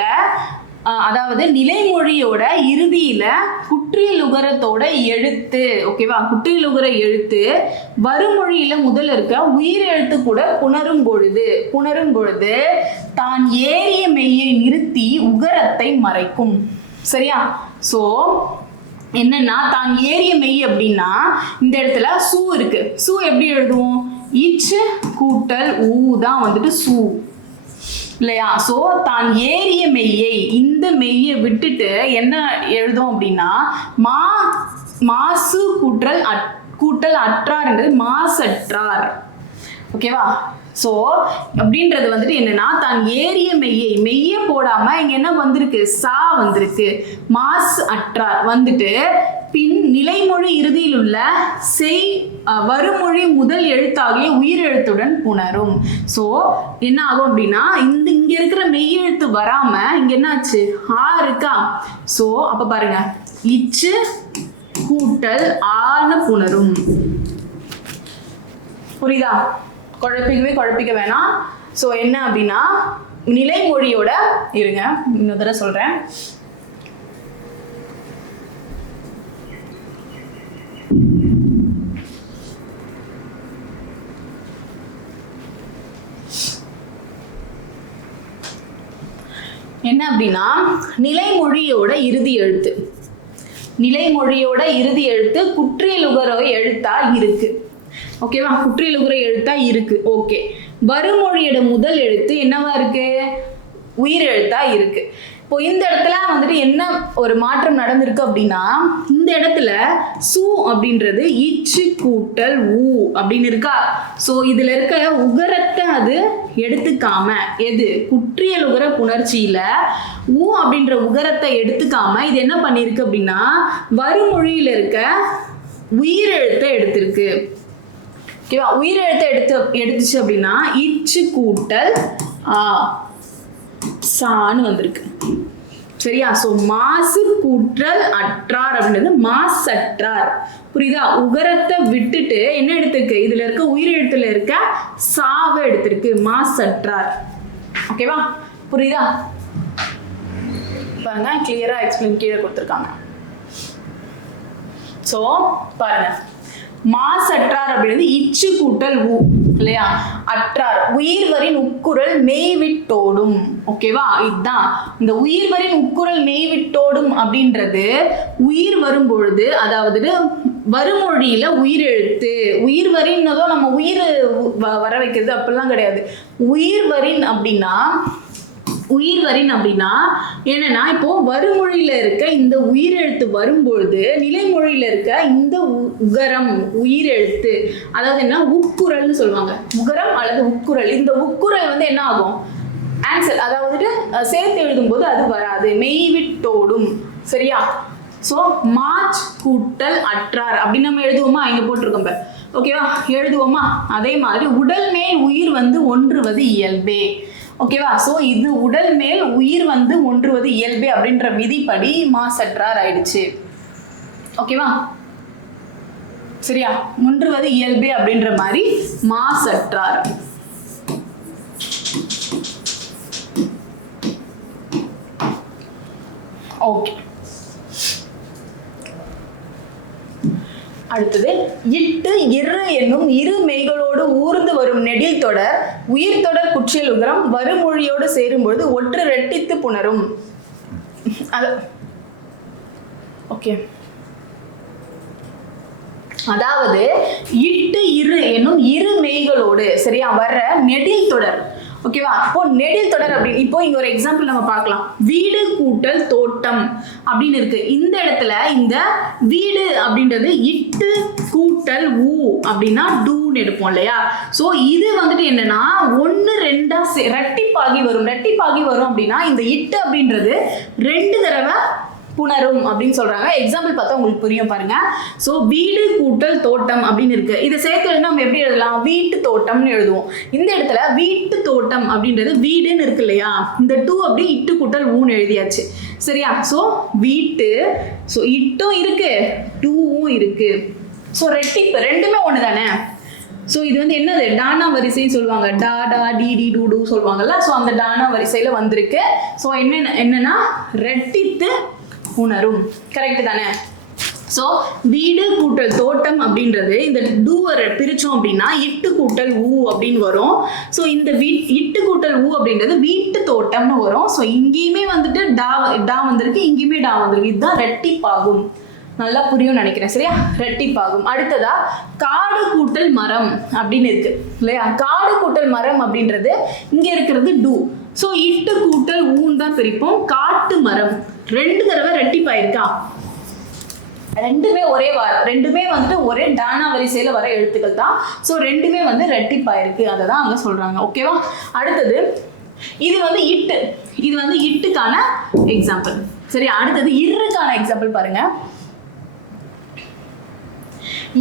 அதாவது நிலைமொழியோட இறுதியில குற்றியல் உகரத்தோட எழுத்து, ஓகேவா, குற்றியல் உகர எழுத்து வருமொழியில முதல்ல இருக்க உயிரெழுத்து கூட புணரும் பொழுது தான் ஏறிய மெய்யை நிறுத்தி உகரத்தை மறைக்கும். சரியா? ஸோ என்னன்னா தான் ஏறிய மெய் அப்படின்னா இந்த இடத்துல சூ இருக்கு. சூ எப்படி எழுதுவோம்? இச்சு கூட்டல் ஊ தான் வந்துட்டு சூ இல்லையா? ஸோ தான் ஏறிய மெய்யை, இந்த மெய்யை விட்டுட்டு என்ன எழுதும் அப்படின்னா மாசு கூட்டல் அற்றார்ன்றது மாசற்றார். ஓகேவா? ஸோ அப்படின்றது வந்துட்டு என்னன்னா தான் ஏறிய மெய்யை போடாம இங்க என்ன வந்திருக்கு? சா வந்திருக்கு. மாஸ் அற்றார் வந்துட்டு பின் நிலைமொழி இறுதியில் உள்ள வருமொழி முதல் எழுத்தாகிய உயிரெழுத்துடன் புணரும். ஸோ என்ன ஆகும் அப்படின்னா இங்க இருக்கிற மெய்யெழுத்து வராம இங்க என்னாச்சு? ஆ இருக்கா? ஸோ அப்ப பாருங்க, இச்சு கூட்டல் ஆன்னு புணரும். புரியுதா? குழப்பிக்க வேணாம். ஸோ என்ன அப்படின்னா நிலைமொழியோட இருங்க, இன்னொரு தடவை சொல்றேன். என்ன அப்படின்னா நிலைமொழியோட இறுதி எழுத்து குற்றியலுகர எழுத்தா இருக்கு. ஓகேவா? குற்றியலுகர எழுத்தா இருக்கு. ஓகே, வருமொழியோட முதல் எழுத்து என்னவா இருக்கு? உயிர் எழுத்தா இருக்கு. இப்போ இந்த இடத்துல வந்துட்டு என்ன ஒரு மாற்றம் நடந்திருக்கு அப்படின்னா இந்த இடத்துல சு அப்படின்றது இச்சு கூட்டல் ஊ அப்படின்னு இருக்கா. ஸோ இதுல இருக்க உகரத்தை அது எடுத்துக்காம, எது குற்றியல் உகர புணர்ச்சியில ஊ அப்படின்ற உகரத்தை எடுத்துக்காம இது என்ன பண்ணிருக்கு அப்படின்னா வருமொழியில இருக்க உயிரெழுத்தை எடுத்திருக்கு. ஓகேவா? உயிரெழுத்தை எடுத்துச்சு அப்படின்னா இச்சு கூட்டல் ஆ சான்னு வந்திருக்கு. சரியா? சோ மாசு கூற்றல் அற்றார் அப்படின்றது மாசற்றார். புரியுதா? உகரத்தை விட்டுட்டு என்ன எடுத்திருக்கு? இதுல இருக்க உயிரெழுத்துல இருக்க சாவை எடுத்திருக்கு, மாசற்றார். ஓகேவா? புரியுதா? பாருங்க, கிளியரா எக்ஸ்பிளைன் கீழே கொடுத்துருக்காங்க. சோ பாருங்க, மாசற்றார் அப்படின்றது இச்சு கூட்டல் ஊ இல்லையா? அற்றார் உயிர்வரின் உட்குரல் மெய்விட்டோடும். ஓகேவா? இதுதான் இந்த உயிர்வரின் உட்குரல் மெய்விட்டோடும் அப்படின்றது உயிர் வரும் பொழுது, அதாவது வருமொழியில உயிரெழுத்து உயிர்வரின்னதோ நம்ம உயிர் வர வைக்கிறது அப்படிலாம் கிடையாது. உயிர்வரின் அப்படின்னா என்னன்னா இப்போ வருமொழியில இருக்க இந்த உயிரெழுத்து வரும்பொழுது நிலைமொழியில இருக்க இந்த உகரம் உயிரெழுத்து, அதாவது என்ன உட்குரல்னு சொல்லுவாங்க, உகரம் அல்லது உட்குரல். இந்த உட்குரல் வந்து என்ன ஆகும்? ஆன்சர், அதாவது சேர்த்து எழுதும் போது அது வராது, மெய்விட்டோடும். சரியா? ஸோ மாச் கூட்டல் அற்றார் அப்படின்னு நம்ம எழுதுவோமா? இங்க போட்டிருக்கோம். ஓகேவா? எழுதுவோமா? அதே மாதிரி உடல் மேல் உயிர் வந்து ஒன்றுவது இயல்பே. ஓகேவா? ஸோ இது உடல் மேல் உயிர் வந்து ஒன்றுவது இயல்பே அப்படின்ற விதிப்படி மாசற்றார் ஆயிடுச்சு. ஓகேவா? சரியா? ஒன்றுவது இயல்பே அப்படின்ற மாதிரி மாசற்றார். ஓகே, அடுத்தது இட்டு இரு என்னும் இரு மெய்களோடு ஊர்ந்து வரும் நெடில் தொடர் உயிர் தொடர் குற்றியல் உகரம் வருமொழியோடு சேரும்பொழுது ஒற்று ரெட்டித்து புணரும். ஓகே, அதாவது இட்டு இரு என்னும் இரு மெய்களோடு சரியா வர்ற நெடில் தொடர். ஓகேவா? இப்போ நெடில் தொடர் அப்படின்னு இப்போ இங்க ஒரு எக்ஸாம்பிள் நம்ம பார்க்கலாம். வீடு கூட்டல் தோட்டம் அப்படின்னு இருக்கு. இந்த இடத்துல இந்த வீடு அப்படின்றது இட்டு கூட்டல் ஊ அப்படின்னா டூன்னு எடுப்போம் இல்லையா? ஸோ இது வந்துட்டு என்னன்னா ஒன்று ரெண்டா ரெட்டிப்பாகி வரும் அப்படின்னா இந்த இட்டு அப்படின்றது 2 தடவை புணரும் அப்படின்னு சொல்றாங்க. எக்ஸாம்பிள் பார்த்தா உங்களுக்கு புரியும் பாருங்க. ஸோ வீடு கூட்டல் தோட்டம் அப்படின்னு இருக்கு. இதை சேர்த்து எழுதினா நம்ம எப்படி எழுதலாம்? வீட்டு தோட்டம்னு எழுதுவோம். இந்த இடத்துல வீட்டு தோட்டம் அப்படின்றது வீடுன்னு இருக்கு இல்லையா? இந்த 2 அப்படி இட்டு கூட்டல் ஊன்னு எழுதியாச்சு. சரியா? ஸோ வீட்டு, ஸோ இட்டும் இருக்கு 2வும் இருக்கு. ஸோ ரெட்டிப்பு ரெண்டுமே ஒன்று தானே. ஸோ இது வந்து என்னது டானா வரிசைன்னு சொல்லுவாங்க, டா டா டி டி டூ டூ சொல்லுவாங்கல்ல. ஸோ அந்த டானா வரிசையில் வந்திருக்கு. ஸோ என்னன்னா ரெட்டித்து உணரும். கரெக்டு தானே. ஸோ வீடு கூட்டல் தோட்டம் அப்படின்றது இந்த டூவரை பிரித்தோம் அப்படின்னா இட்டு கூட்டல் ஊ அப்படின்னு வரும். ஸோ இந்த இட்டு கூட்டல் ஊ அப்படின்றது வீட்டு தோட்டம்னு வரும். ஸோ இங்கேயுமே வந்துட்டு டா வந்திருக்கு, இங்கேயுமே டா வந்திருக்கு. இதுதான் ரெட்டிப்பாகும். நல்லா புரியும் நினைக்கிறேன். சரியா, ரெட்டிப்பாகும். அடுத்ததா காடு கூட்டல் மரம் அப்படின்னு இருக்கு இல்லையா. காடு கூட்டல் மரம் அப்படின்றது இங்க இருக்கிறது டூ. ஸோ இட்டு கூட்டல் ஊன்னு தான் பிரிப்போம். காட்டு மரம் 2 தடவை ரெட்டிப்பாயிருக்கா. ரெண்டுமே ரெண்டுமே வந்துட்டு ஒரே டானா வரிசையில வர எழுத்துக்கள் தான். ஸோ ரெண்டுமே வந்து ரெட்டிப்பாயிருக்கு, அதை தான் அங்க சொல்றாங்க. ஓகேவா. அடுத்தது இது வந்து இட்டு, இது வந்து இட்டுக்கான எக்ஸாம்பிள். சரி, அடுத்தது இருக்கான எக்ஸாம்பிள் பாருங்க.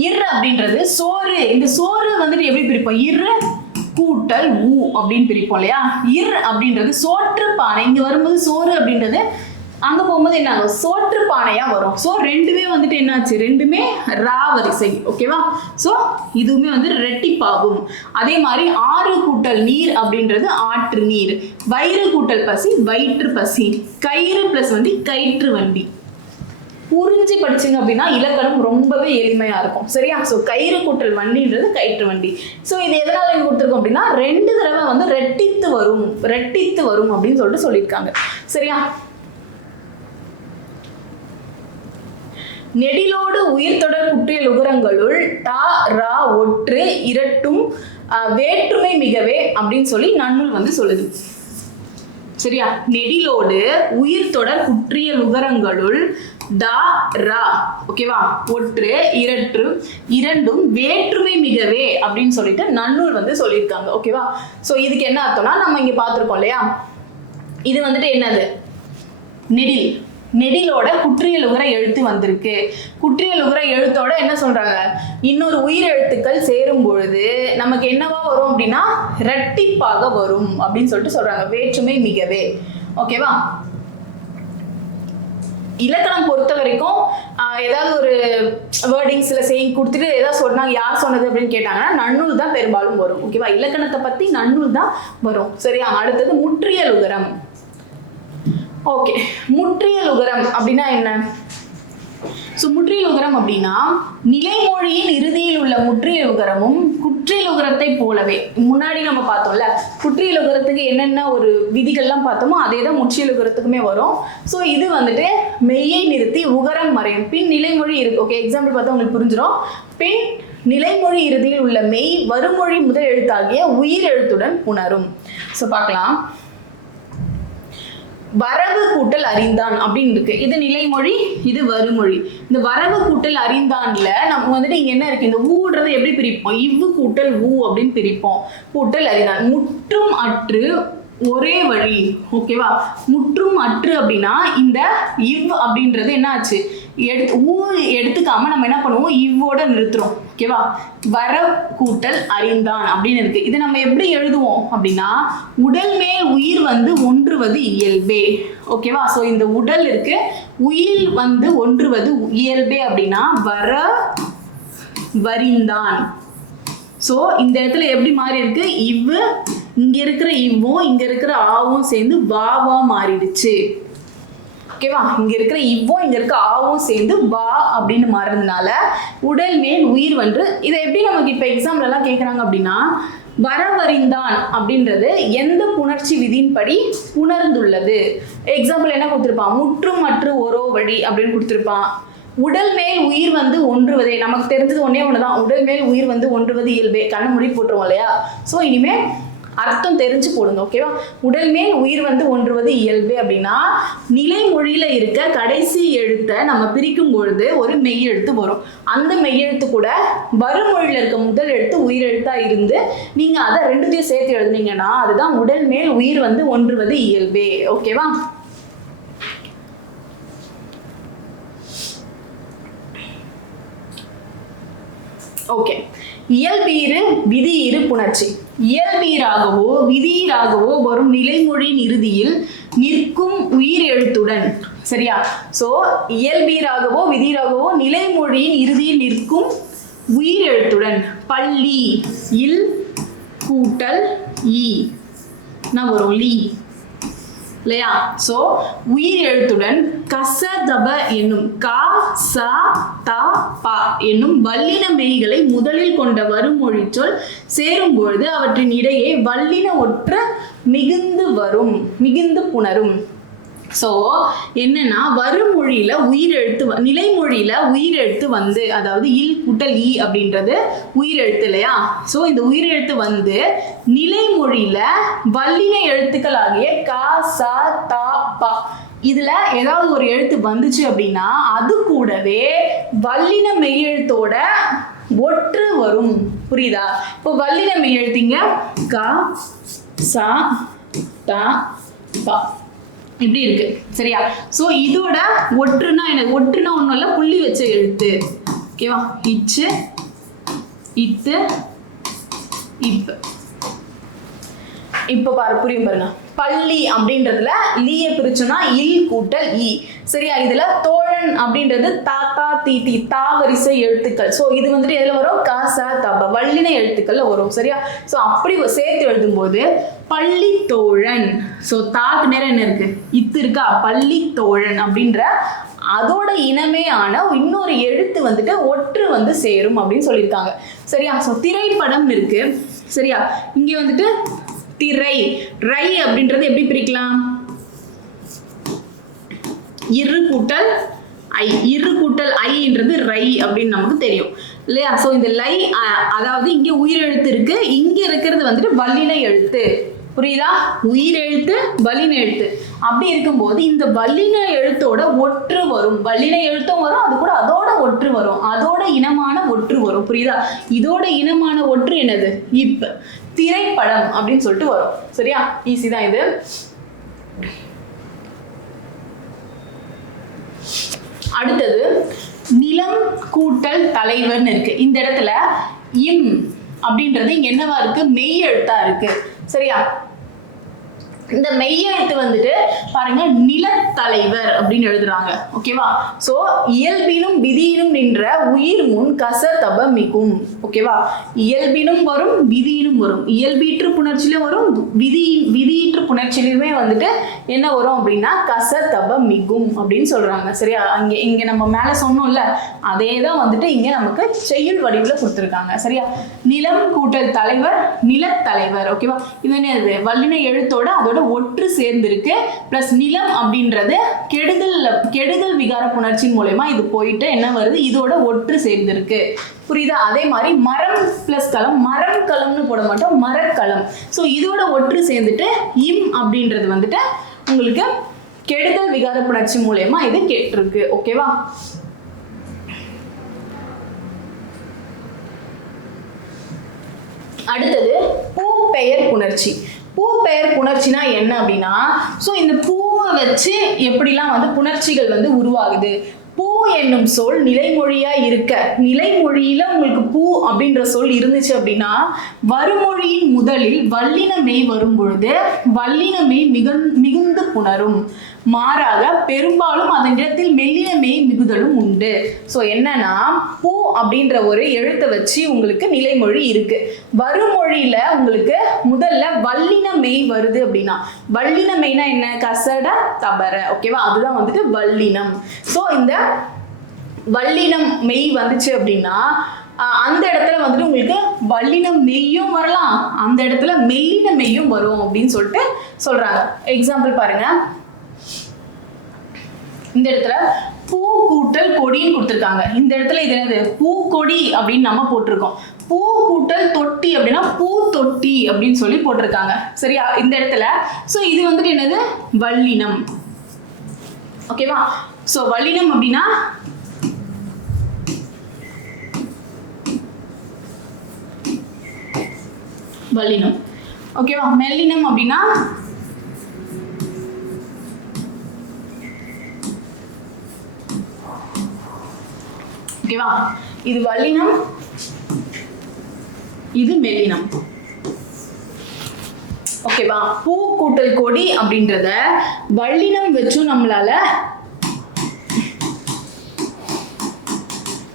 இரு அப்படின்றது சோறு. இந்த சோறு வந்துட்டு எப்படி பிரிப்போம், இரு கூட்டல் ஊ அப்படின்னு பிரிப்போம் இல்லையா. இர் அப்படின்றது சோற்று பானை. இங்க வரும்போது சோறு அப்படின்றது அங்க போகும்போது என்ன ஆகும், சோற்று பானையா வரும். ஸோ ரெண்டுமே வந்துட்டு என்னாச்சு, ரெண்டுமே ரா வரிசை. ஓகேவா. ஸோ இதுவுமே வந்து ரெட்டிப்பாகும். அதே மாதிரி ஆறு கூட்டல் நீர் அப்படின்றது ஆற்று நீர். வயிறு கூட்டல் பசி வயிற்று பசி. கயிறு பிளஸ் வண்டி கயிற்று வண்டி. புரிஞ்சு படிச்சுங்க அப்படின்னா இலக்கணம் ரொம்பவே எளிமையா இருக்கும். சரியா. ஸோ கயிறு கூட்டல் வண்டின்றது கயிற்று வண்டி. ஸோ இது எதனால இங்க கொடுத்துருக்கோம் அப்படின்னா 2 தடவை வந்து ரெட்டித்து வரும் அப்படின்னு சொல்லிட்டு சொல்லியிருக்காங்க. சரியா. நெடிலோடு உயிர்த்தொடர் குற்றியல் உகரங்களுள் டா ரா ஒற்று இரட்டும் வேற்றுமை மிகவே அப்படின்னு சொல்லி நன்னூல் வந்து சொல்லுது. சரியா. நெடிலோடு உயிர்த்தொடர் குற்றியல் உகரங்களுள் டா ரா ஓகேவா ஒற்று இரட்டு இரண்டும் வேற்றுமை மிகவே அப்படின்னு சொல்லிட்டு நன்னூல் வந்து சொல்லியிருக்காங்க. ஓகேவா. ஸோ இதுக்கு என்ன அர்த்தம்னா நம்ம இங்க பார்த்துருக்கோம் இல்லையா. இது வந்துட்டு என்னது நெடில். நெடிலோட குற்றியல் உகர எழுத்து வந்திருக்கு. குற்றியல் உகர எழுத்தோட என்ன சொல்றாங்க, இன்னொரு உயிர் எழுத்துக்கள் சேரும் பொழுது நமக்கு என்னவா வரும் அப்படின்னா ரெட்டிப்பாக வரும் அப்படின்னு சொல்லிட்டு சொல்றாங்க. வேற்றுமை மிகவே. ஓகேவா. இலக்கணம் பொறுத்த வரைக்கும் ஏதாவது ஒரு வேர்டிங்ஸ்ல சேயிங் கொடுத்துட்டு ஏதாவது சொன்னாங்க, யார் சொன்னது அப்படின்னு கேட்டாங்கன்னா நன்னூல் தான் பெரும்பாலும் வரும். ஓகேவா. இலக்கணத்தை பத்தி நன்னூல் தான் வரும். சரியா. அடுத்தது முற்றியல் உகரம். ஓகே, முற்றியல் உகரம் அப்படின்னா என்ன? ஸோ முற்றியல் உகரம் அப்படின்னா நிலைமொழியின் இறுதியில் உள்ள முற்றியல் உகரமும் குற்றியல் உகரத்தை போலவே, முன்னாடி நம்ம பார்த்தோம்ல குற்றியல் உகரத்துக்கு என்னென்ன ஒரு விதிகள்லாம் பார்த்தோமோ அதே தான் முற்றியல் உகரத்துக்குமே வரும். ஸோ இது வந்துட்டு மெய்யை நிறுத்தி உகரம் மறையும். பின் நிலைமொழி இருக்கு. ஓகே, எக்ஸாம்பிள் பார்த்தா உங்களுக்கு புரிஞ்சிடும். பின் நிலைமொழி இறுதியில் உள்ள மெய் வருமொழி முதல் எழுத்தாகிய உயிர் எழுத்துடன் உணரும். ஸோ பார்க்கலாம். வரவு கூட்டல் அறிந்தான் அப்படின்னு இருக்கு. இது நிலைமொழி, இது வருமொழி. இந்த வரவு கூட்டல் அறிந்தான்ல நம்ம வந்துட்டு இங்க என்ன இருக்கு, இந்த ஊடுறதை எப்படி பிரிப்போம், இவ்வு கூட்டல் ஊ அப்படின்னு பிரிப்போம். கூட்டல் அறிந்தான். முற்றும் அற்று ஒரே வழி. ஓகேவா. முற்றும் அற்று அப்படின்னா இந்த இவ் அப்படின்றது என்ன ஆச்சு, ஊ எடுத்துக்காம நம்ம என்ன பண்ணுவோம், இவ்வோட நிறுத்துறோம். ஓகேவா. வர கூட்டல் அறிந்தான் அப்படின்னு இருக்கு. இதை நம்ம எப்படி எழுதுவோம் அப்படின்னா உடல் மேல் உயிர் வந்து ஒன்றுவது இயல்பே. ஓகேவா. ஸோ இந்த உடல் இருக்கு, உயிர் வந்து ஒன்றுவது இயல்பே அப்படின்னா வர வரிந்தான். ஸோ இந்த இடத்துல எப்படி மாறி இருக்கு, இவ்வு இங்க இருக்கிற இவ்வும் இங்க இருக்கிற ஆவும் சேர்ந்து வாவா மாறிடுச்சு. ஓகேவா. இங்க இருக்கிற இவ்வும் இங்க இருக்க ஆவும் சேர்ந்து வா அப்படின்னு மாறுறதுனால உடல் மேல் உயிர் வந்து இதை எப்படி நமக்கு இப்ப எக்ஸாம்ல எல்லாம் கேட்கறாங்க அப்படின்னா வரவறிந்தான் அப்படின்றது எந்த புணர்ச்சி விதியின்படி புணர்ந்துள்ளது. எக்ஸாம்பிள் என்ன கொடுத்துருப்பான், முற்றும் மற்ற ஒரோ வழி அப்படின்னு கொடுத்துருப்பான். உடல் மேல் உயிர் வந்து ஒன்றுவதே, நமக்கு தெரிஞ்சது ஒன்னே ஒண்ணுதான், உடல் மேல் உயிர் வந்து ஒன்றுவது இயல்பே. கண்ணை மூடி போட்டுருவோம் இல்லையா. ஸோ இனிமே அர்த்தம் தெரிஞ்சு போடுங்க. ஓகேவா. உடல் மேல் உயிர் வந்து ஒன்றுவது இயல்பே அப்படின்னா நிலைமொழியில இருக்க கடைசி எழுத்தை நம்ம பிரிக்கும் பொழுது ஒரு மெய் எழுத்து வரும். அந்த மெய் எழுத்து கூட வருமொழியில இருக்க முதல் எழுத்து உயிர் எழுத்தா இருந்து நீங்க அதை ரெண்டுத்தையும் சேர்த்து எழுதுனீங்கன்னா அதுதான் உடல் மேல் உயிர் வந்து ஒன்றுவது இயல்பே. ஓகேவா. ஓகே. இயல்பீறு விதியீறு புணர்ச்சி. இயல்பீராகவோ விதியீராகவோ வரும் நிலைமொழியின் இறுதியில் நிற்கும் உயிர் எழுத்துடன். சரியா. சோ இயல்பீராகவோ விதியீராகவோ நிலைமொழியின் இறுதியில் நிற்கும் உயிர் எழுத்துடன் பள்ளி இல் கூட்டல் ஈ வரும் லீ இல்லையா? சோ உயிர் எழுத்துடன் கசதப என்னும் கா ச த ப என்னும் வல்லின மெய்களை முதலில் கொண்ட வருமொழி சொல் சேரும் பொழுது அவற்றின் இடையே வல்லின ஒற்று மிகுந்து புணரும். ஸோ என்னன்னா வருமொழியில உயிரெழுத்து நிலைமொழியில உயிரெழுத்து வந்து அதாவது இல் கூட்டல் ஈ அப்படின்றது உயிரெழுத்து இல்லையா? ஸோ இந்த உயிரெழுத்து வந்து நிலைமொழியில வல்லின எழுத்துக்கள் ஆகிய கா ச த ப இதுல ஏதாவது ஒரு எழுத்து வந்துச்சு அப்படின்னா அது கூடவே வல்லின மெய்யெழுத்தோட ஒற்று வரும். புரியுதா? இப்போ வல்லின மெய்யெழுத்திங்க கா ச த ப இப்படி இருக்கு சரியா? சோ இதோட ஒற்றுனா என்ன? ஒற்றுனா ஒண்ணும் இல்ல, புள்ளி வச்ச எழுத்து. ஓகேவா? இச்சு இத்து இப். இப்ப புரியும் பாருங்க. பள்ளி அப்படின்றதுல லீய பிரிச்சோம்னா இல் கூட்டல் ஈ சரியா? இதுல தோழன் அப்படின்றது தாத்தா தீதி தா வரிசை எழுத்துக்கள். சோ இது வந்துட்டு எதுல வரும்? காசா தப வல்லின எழுத்துக்கள்ல வரும் சரியா? சோ அப்படி சேர்த்து எழுதும் போது பள்ளி தோழன். சோ தாக்கு நேரம் என்ன இருக்கு? இத்து இருக்கா? பள்ளி தோழன் அப்படின்ற அதோட இனமே ஆன இன்னொரு எழுத்து வந்துட்டு ஒற்று வந்து சேரும் அப்படின்னு சொல்லியிருக்காங்க சரியா? சோ திரைப்படம் இருக்கு சரியா? இங்க வந்துட்டு திரை ரை அப்படின்றது எப்படி பிரிக்கலாம்? இரு கூட்டல் ஐன்றது ரை அப்படின்னு நமக்கு தெரியும் இல்லையா? சோ இந்த லை அதாவது இங்க உயிரெழுத்து இருக்கு, இங்க இருக்கிறது வந்துட்டு வல்லின எழுத்து. புரியுதா? உயிரெழுத்து வல்லின எழுத்து. அப்படி இருக்கும்போது இந்த வல்லின எழுத்தோட ஒற்று வரும். வல்லின எழுத்தும் வரும், அது கூட அதோட ஒற்று வரும், அதோட இனமான ஒற்று வரும். புரியுதா? இதோட இனமான ஒற்று என்னது? இப்ப திரைப்படம் அப்படின்னு சொல்லிட்டு வரும் சரியா? ஈஸி தான் இது. அடுத்தது நிலம் கூட்டல் தலைவர்னு இருக்கு. இந்த இடத்துல இம் அப்படின்றது இங்க என்னவா இருக்கு? மெய் எழுத்தா இருக்கு சரியா? இந்த மெய்யெழுத்து வந்துட்டு பாருங்க நிலத்தலைவர் அப்படின்னு எழுதுறாங்க. ஓகேவா? சோ இயல்பினும் விதியினும் நின்ற உயிர் முன் கச தப மிகும். ஓகேவா? இயல்பினும் வரும், விதியினும் வரும். இயல்பீற்று புணர்ச்சியிலும் வரும், விதியீற்று புணர்ச்சியிலுமே வந்துட்டு என்ன வரும் அப்படின்னா கச தப மிகும் அப்படின்னு சொல்றாங்க சரியா? இங்க நம்ம மேல சொன்னோம்ல அதே தான் வந்துட்டு இங்க நமக்கு செய்யுள் வடிவுல கொடுத்துருக்காங்க சரியா? நிலம் கூட்டல் தலைவர் நிலத்தலைவர். ஓகேவா? இது என்ன? வல்லின எழுத்தோட அதோட ஒற்று சேர்ந்திருக்கு. பிளஸ் நிலம் அப்படின்றது கெடுதல் விகார புணர்ச்சியின் மூலமா இது போயிட்டு என்ன வருது? இதோட ஒற்று சேர்ந்திருக்கு. புரியுதா? அதே மாதிரி மரம் பிளஸ் களம், மரம் களம்னு போட மாட்டோம், மரக்களம். சோ இதோட ஒற்று சேர்ந்துட்டு இம் அப்படின்றது வந்துட்டு உங்களுக்கு கெடுதல் விகார புணர்ச்சி மூலமா இது கேட்டிருக்கு. ஓகேவா? அடுத்தது பூ பெயர் புணர்ச்சி. பூ பெயர் புணர்ச்சினா என்ன அப்படின்னா, ஸோ இந்த பூவை வச்சு எப்படிலாம் வந்து புணர்ச்சிகள் வந்து உருவாகுது. பூ என்னும் சொல் நிலைமொழியா இருக்க, நிலைமொழியில உங்களுக்கு பூ அப்படின்ற சொல் இருந்துச்சு அப்படின்னா வருமொழியின் முதலில் வல்லின மெய் வரும் பொழுது வல்லின மெய் மிகுந்து புணரும். மாறாக பெரும்பாலும் அதன் இடத்தில் மெல்லின மெய் மிகுதலும் உண்டு. ஸோ என்னன்னா பூ அப்படின்ற ஒரு எழுத்தை வச்சு உங்களுக்கு நிலைமொழி இருக்கு. வருமொழியில உங்களுக்கு முதல்ல வல்லின மெய் வருது அப்படின்னா, வல்லின மெய்னா என்ன? கசட தபர. ஓகேவா? அதுதான் வந்துட்டு வல்லினம். ஸோ இந்த வல்லினம் மெய் வந்துச்சு அப்படின்னா அந்த இடத்துல வந்துட்டு உங்களுக்கு வல்லின மெய்யும் வரலாம், அந்த இடத்துல மெல்லின மெய்யும் வரும் அப்படின்னு சொல்லிட்டு சொல்றாங்க. எக்ஸாம்பிள் பாருங்க. இந்த இடத்துல பூ கூட்டல் கொடின்னு கொடுத்துருக்காங்க. இந்த இடத்துல இது என்னது? பூக்கொடி அப்படின்னு நம்ம போட்டிருக்கோம். பூ கூட்டல் தொட்டி அப்படின்னா பூ தொட்டி அப்படின்னு சொல்லி போட்டிருக்காங்க சரியா? இந்த இடத்துல சோ இது வந்துட்டு என்னது? வல்லினம். ஓகேவா? சோ வல்லினம் அப்படின்னா வல்லினம். ஓகேவா? மெல்லினம் அப்படின்னா ஓகேவா? இது வல்லினம், இது மெல்லினம். ஓகேவா? பூ கூட்டல் கொடி அப்படின்றத வல்லினம் வச்சும் நம்மளால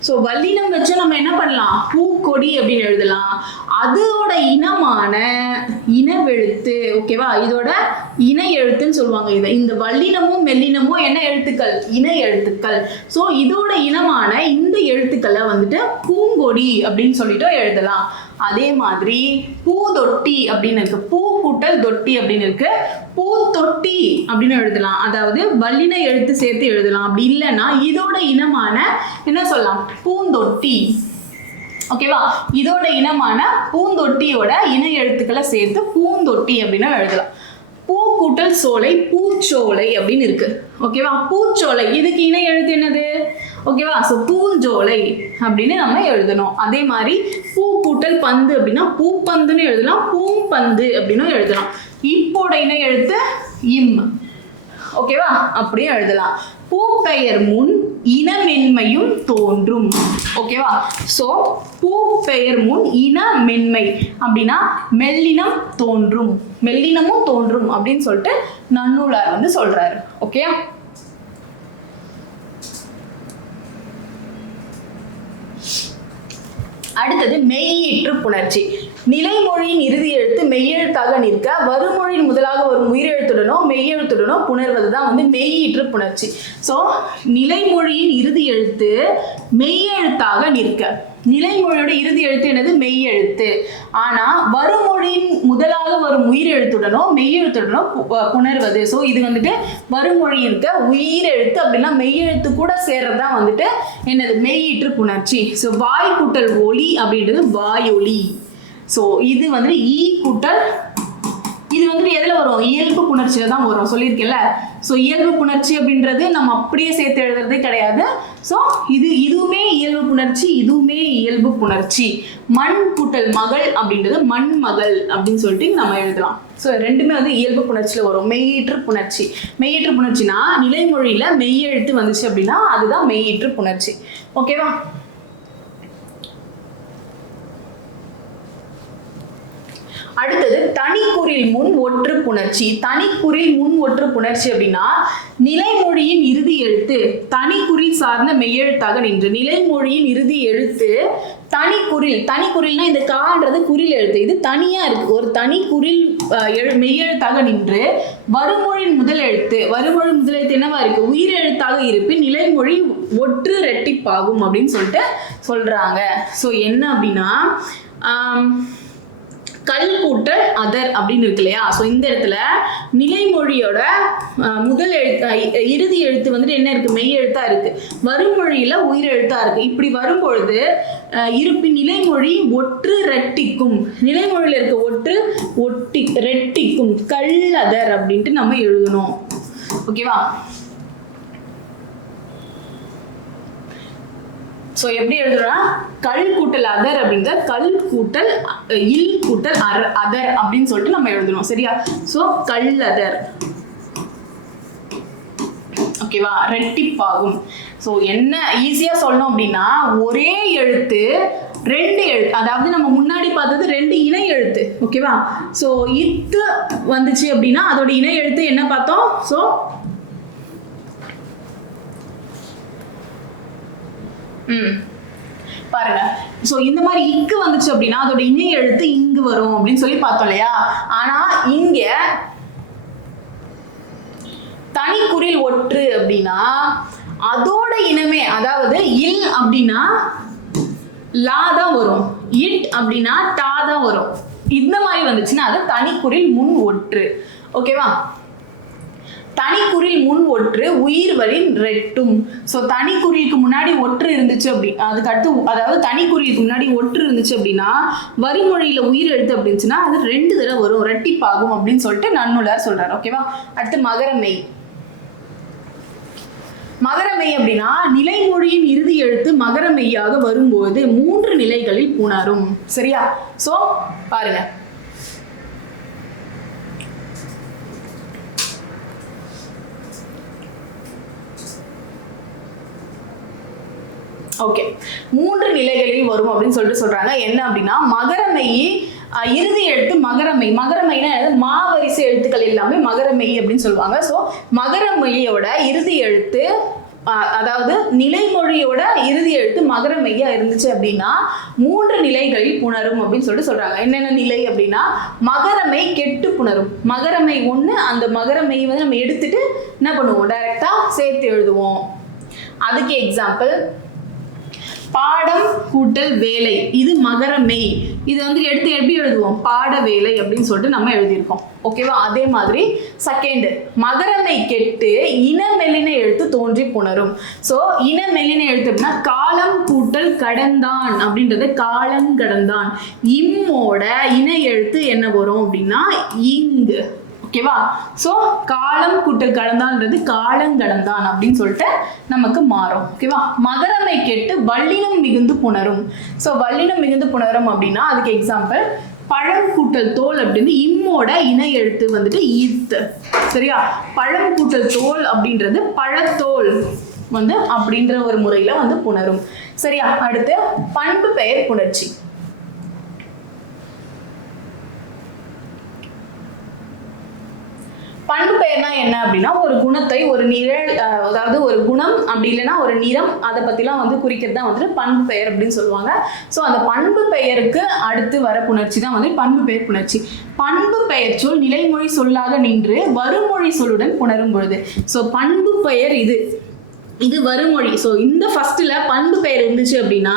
ஸோ வல்லினம் வச்சு நம்ம என்ன பண்ணலாம், பூக்கொடி அப்படின்னு எழுதலாம். அதோட இனமான இனவெழுத்து, ஓகேவா, இதோட இணை எழுத்துன்னு சொல்லுவாங்க. இதை இந்த வல்லினமும் மெல்லினமும் என்ன எழுத்துக்கள், இணை எழுத்துக்கள். ஸோ இதோட இனமான இந்த எழுத்துக்களை வந்துட்டு பூங்கொடி அப்படின்னு சொல்லிட்டு எழுதலாம். அதே மாதிரி பூதொட்டி அப்படின்னு இருக்கு, பூ கூட்டல் தொட்டி அப்படின்னு இருக்கு, பூத்தொட்டி அப்படின்னு எழுதலாம். அதாவது வல்லின எழுத்து சேர்த்து எழுதலாம். அப்படி இல்லைன்னா இதோட இனமான என்ன சொல்லலாம், பூந்தொட்டி, ஓகேவா, இதோட இனமான பூந்தொட்டியோட இணை எழுத்துக்களை சேர்த்து பூந்தொட்டி அப்படின்னு எழுதலாம். பூ கூட்டல் சோலை பூச்சோலை அப்படின்னு இருக்கு, ஓகேவா. பூச்சோலை இதுக்கு இணை எழுத்து என்னது, ஓகேவா. ஸோ பூஞ்சோலை அப்படின்னு நம்ம எழுதணும். அதே மாதிரி பூ கூட்டல் பந்து அப்படின்னா பூப்பந்துன்னு எழுதலாம், பூம்பந்து அப்படின்னு எழுதலாம். இப்போட இணை எழுத்து இம், ஓகேவா, அப்படியே எழுதலாம். பூப்பெயர் முன் இனமென்மையும் தோன்றும், ஓகேவா. ஸோ பூப்பெயர் முன் இனமென்மை அப்படின்னா மெல்லினம் தோன்றும், மெல்லினமும் தோன்றும் அப்படின்னு சொல்லிட்டு நன்னூலார் வந்து சொல்றாரு, ஓகே. அடுத்தது மெய்யீற்று புணர்ச்சி. நிலைமொழியின் இறுதி எழுத்து மெய்யெழுத்தாக நிற்க வருமொழியின் முதலாக வரும் உயிரெழுத்துடனோ மெய்யெழுத்துடனோ புணர்வது தான் வந்து மெய்யீற்று புணர்ச்சி. ஸோ நிலைமொழியின் இறுதி எழுத்து மெய்யெழுத்தாக நிற்க, நிலைமொழியோட இறுதி எழுத்து என்னது, மெய்யெழுத்து. ஆனா வருமொழியின் முதலாக வரும் உயிரெழுத்துடனோ மெய்யெழுத்துடனோ புணர்வது. ஸோ இது வந்துட்டு வருமொழி இருக்க உயிரெழுத்து அப்படின்னா மெய்யெழுத்து கூட சேர்றதுதான் வந்துட்டு என்னது, மெய்யீற்று புணர்ச்சி. ஸோ வாய் கூட்டல் ஒலி அப்படின்றது வாயொலி. ஸோ இது வந்துட்டு ஈ கூட்டல், இது வந்துட்டு எதுல வரும், இயல்பு புணர்ச்சியில தான் வரும், சொல்லியிருக்கேன்ல. ஸோ இயல்பு புணர்ச்சி அப்படின்றது நம்ம அப்படியே சேர்த்து எழுதுறதே கிடையாது. ஸோ இதுவுமே இயல்பு புணர்ச்சி, இதுவுமே இயல்பு புணர்ச்சி. மண் கூட்டல் மகள் அப்படின்றது மண்மகள் அப்படின்னு சொல்லிட்டு நம்ம எழுதலாம். ஸோ ரெண்டுமே வந்து இயல்பு புணர்ச்சியில வரும். மெய்யீற்று புணர்ச்சி, மெய்யீற்று புணர்ச்சினா நிலைமொழியில மெய்யெழுத்து வந்துச்சு அப்படின்னா அதுதான் மெய்யீற்று புணர்ச்சி, ஓகேவா. அடுத்தது தனிக்குறில் முன் ஒற்று புணர்ச்சி. தனிக்குறில் முன் ஒற்று புணர்ச்சி அப்படின்னா நிலைமொழியின் இறுதி எழுத்து தனிக்குறி சார்ந்த மெய்யெழுத்தாக நின்று, நிலைமொழியின் இறுதி எழுத்து தனிக்குறில், தனிக்குறில்னா இந்த கான்றது குறில் எழுத்து, இது தனியா இருக்கு, ஒரு தனி குறில் மெய்யெழுத்தாக நின்று வருமொழியின் முதல் எழுத்து, வருமொழி முதல் எழுத்து என்னவா இருக்கு, உயிரெழுத்தாக இருப்பின் நிலைமொழி ஒற்று ரெட்டிப்பாகும் அப்படின்னு சொல்லிட்டு சொல்றாங்க. ஸோ என்ன அப்படின்னா கல் கூட்டல் அதர் அப்படின்னு இருக்கு இல்லையா. ஸோ இந்த இடத்துல நிலைமொழியோட முதல் எழுத்து இறுதி எழுத்து வந்துட்டு என்ன இருக்கு, மெய் எழுத்தா இருக்கு, வருமொழியில உயிரெழுத்தா இருக்கு. இப்படி வரும்பொழுது இருப்பின் நிலைமொழி ஒற்று ரெட்டிக்கும், நிலைமொழியில இருக்க ஒற்று ரெட்டிக்கும் கல்லதர் அப்படின்ட்டு நம்ம எழுதணும், ஓகேவா. ஸோ எப்படி எழுதுறோம்னா கல் கூட்டல் அதர் அப்படிங்கிற கல் கூட்டல் இல் கூட்டல் அதர் அப்படின்னு சொல்லிட்டு நம்ம எழுதணும், சரியா. ஸோ கல்லதர், ஓகேவா, ரெட்டிப்பாகும். ஸோ என்ன ஈஸியா சொல்லணும் அப்படின்னா ஒரே எழுத்து ரெண்டு எழுத்து, அதாவது நம்ம முன்னாடி பார்த்தது ரெண்டு இணை எழுத்து, ஓகேவா. ஸோ இத்து வந்துச்சு அப்படின்னா அதோட இணை எழுத்து என்ன பார்த்தோம், ஸோ பாருங்க. சோ இந்த மாதிரி இக்கு வந்துச்சு அப்படின்னா அதோட இணை எழுத்து இங்கு வரும் அப்படின்னு சொல்லி பார்த்தோம் இல்லையா. ஆனா இங்க தனிக்குறில் ஒற்று அப்படின்னா அதோட இனமே, அதாவது இல் அப்படின்னா லா தான் வரும், இட் அப்படின்னா டா தான் வரும். இந்த மாதிரி வந்துச்சுன்னா அது தனிக்குறில் முன் ஒற்று, ஓகேவா. தனிக்குறில் முன் ஒற்று உயிர்வரின் ரெட்டும். ஸோ தனிக்குறிலுக்கு முன்னாடி ஒற்று இருந்துச்சு அப்படி, அதுக்கு அடுத்து அதாவது தனிக்குறிலுக்கு முன்னாடி ஒற்று இருந்துச்சு அப்படின்னா வருமொழியில உயிர் எழுத்து அப்படின்னுச்சுன்னா அது ரெண்டு தடவை வரும், ரெட்டிப்பாகும் அப்படின்னு சொல்லிட்டு நன்னூலார் சொல்றாரு, ஓகேவா. அடுத்து மகரமெய். மகரமெய் அப்படின்னா நிலைமொழியின் இறுதி எழுத்து மகரமெய்யாக வரும்போது 3 நிலைகளில் புணரும், சரியா. சோ பாருங்க, ஓகே 3 நிலைகளில் வரும் அப்படின்னு சொல்லிட்டு சொல்றாங்க. என்ன அப்படின்னா மகரமெய் இறுதி எழுத்து மகரமெய், மகரமெய்னா மாவரிசை எழுத்துக்கள் எல்லாமே மகரமெய் அப்படின்னு சொல்லுவாங்க. ஸோ மகரமெய்யோட இறுதி எழுத்து அதாவது நிலைமொழியோட இறுதி எழுத்து மகர மெய்யா இருந்துச்சு அப்படின்னா 3 நிலைகளில் புணரும் அப்படின்னு சொல்லிட்டு சொல்றாங்க. என்னென்ன நிலை அப்படின்னா மகரமை கெட்டு புணரும். மகரமை 1, அந்த மகரமை வந்து நம்ம எடுத்துட்டு என்ன பண்ணுவோம், டைரக்டா சேர்த்து எழுதுவோம். அதுக்கு எக்ஸாம்பிள் பாடம் கூட்டல் வேலை, இது மகர மெய். இது வந்து எடுத்து எப்படி எழுதுவோம், பாட வேலை அப்படின்னு சொல்லிட்டு நம்ம எழுதியிருக்கோம். ஓகேவா? அதே மாதிரி செகண்ட் மகரமை கெட்டு இனமெல்லின எழுத்து தோன்றி புணரும். ஸோ இனமெல்லின எழுத்து அப்படின்னா காலம் கூட்டல் கடந்தான் அப்படின்றது காலங்கடந்தான். இம்மோட இன எழுத்து என்ன வரும் அப்படின்னா இங்கு. ஓகேவா? ஸோ காலம் கூட்டல் கடந்தான்றது காலங்கடந்தான் அப்படின்னு சொல்லிட்டு நமக்கு மாறும். ஓகேவா? மகரமை கெட்டு வல்லினம் மிகுந்து புணரும். ஸோ வல்லினம் மிகுந்து புணரும் அப்படின்னா அதுக்கு எக்ஸாம்பிள் பழம் கூட்டல் தோல் அப்படின்னு இம்மோட இணை எழுத்து வந்துட்டு ஈத்து. சரியா? பழம் கூட்டல் தோல் அப்படின்றது பழத்தோல் வந்து அப்படின்ற ஒரு முறையில வந்து புணரும். சரியா? அடுத்து பண்பு பெயர் புணர்ச்சி. பண்பு பெயர்னா என்ன அப்படின்னா ஒரு குணத்தை ஒரு நிழல், அதாவது ஒரு குணம் அப்படி இல்லைன்னா ஒரு நிறம், அதை பத்திலாம் வந்து குறிக்கிறது தான் வந்துட்டு பண்பு பெயர் அப்படின்னு சொல்லுவாங்க. ஸோ அந்த பண்பு பெயருக்கு அடுத்து வர புணர்ச்சி தான் வந்து பண்பு பெயர் புணர்ச்சி. பண்பு பெயர் சொல் நிலைமொழி சொல்லாக நின்று வருமொழி சொல்லுடன் புணரும் பொழுது. ஸோ பண்பு பெயர் இது வருமொழி. ஸோ இந்த ஃபர்ஸ்ட்ல பண்பு பெயர் இருந்துச்சு அப்படின்னா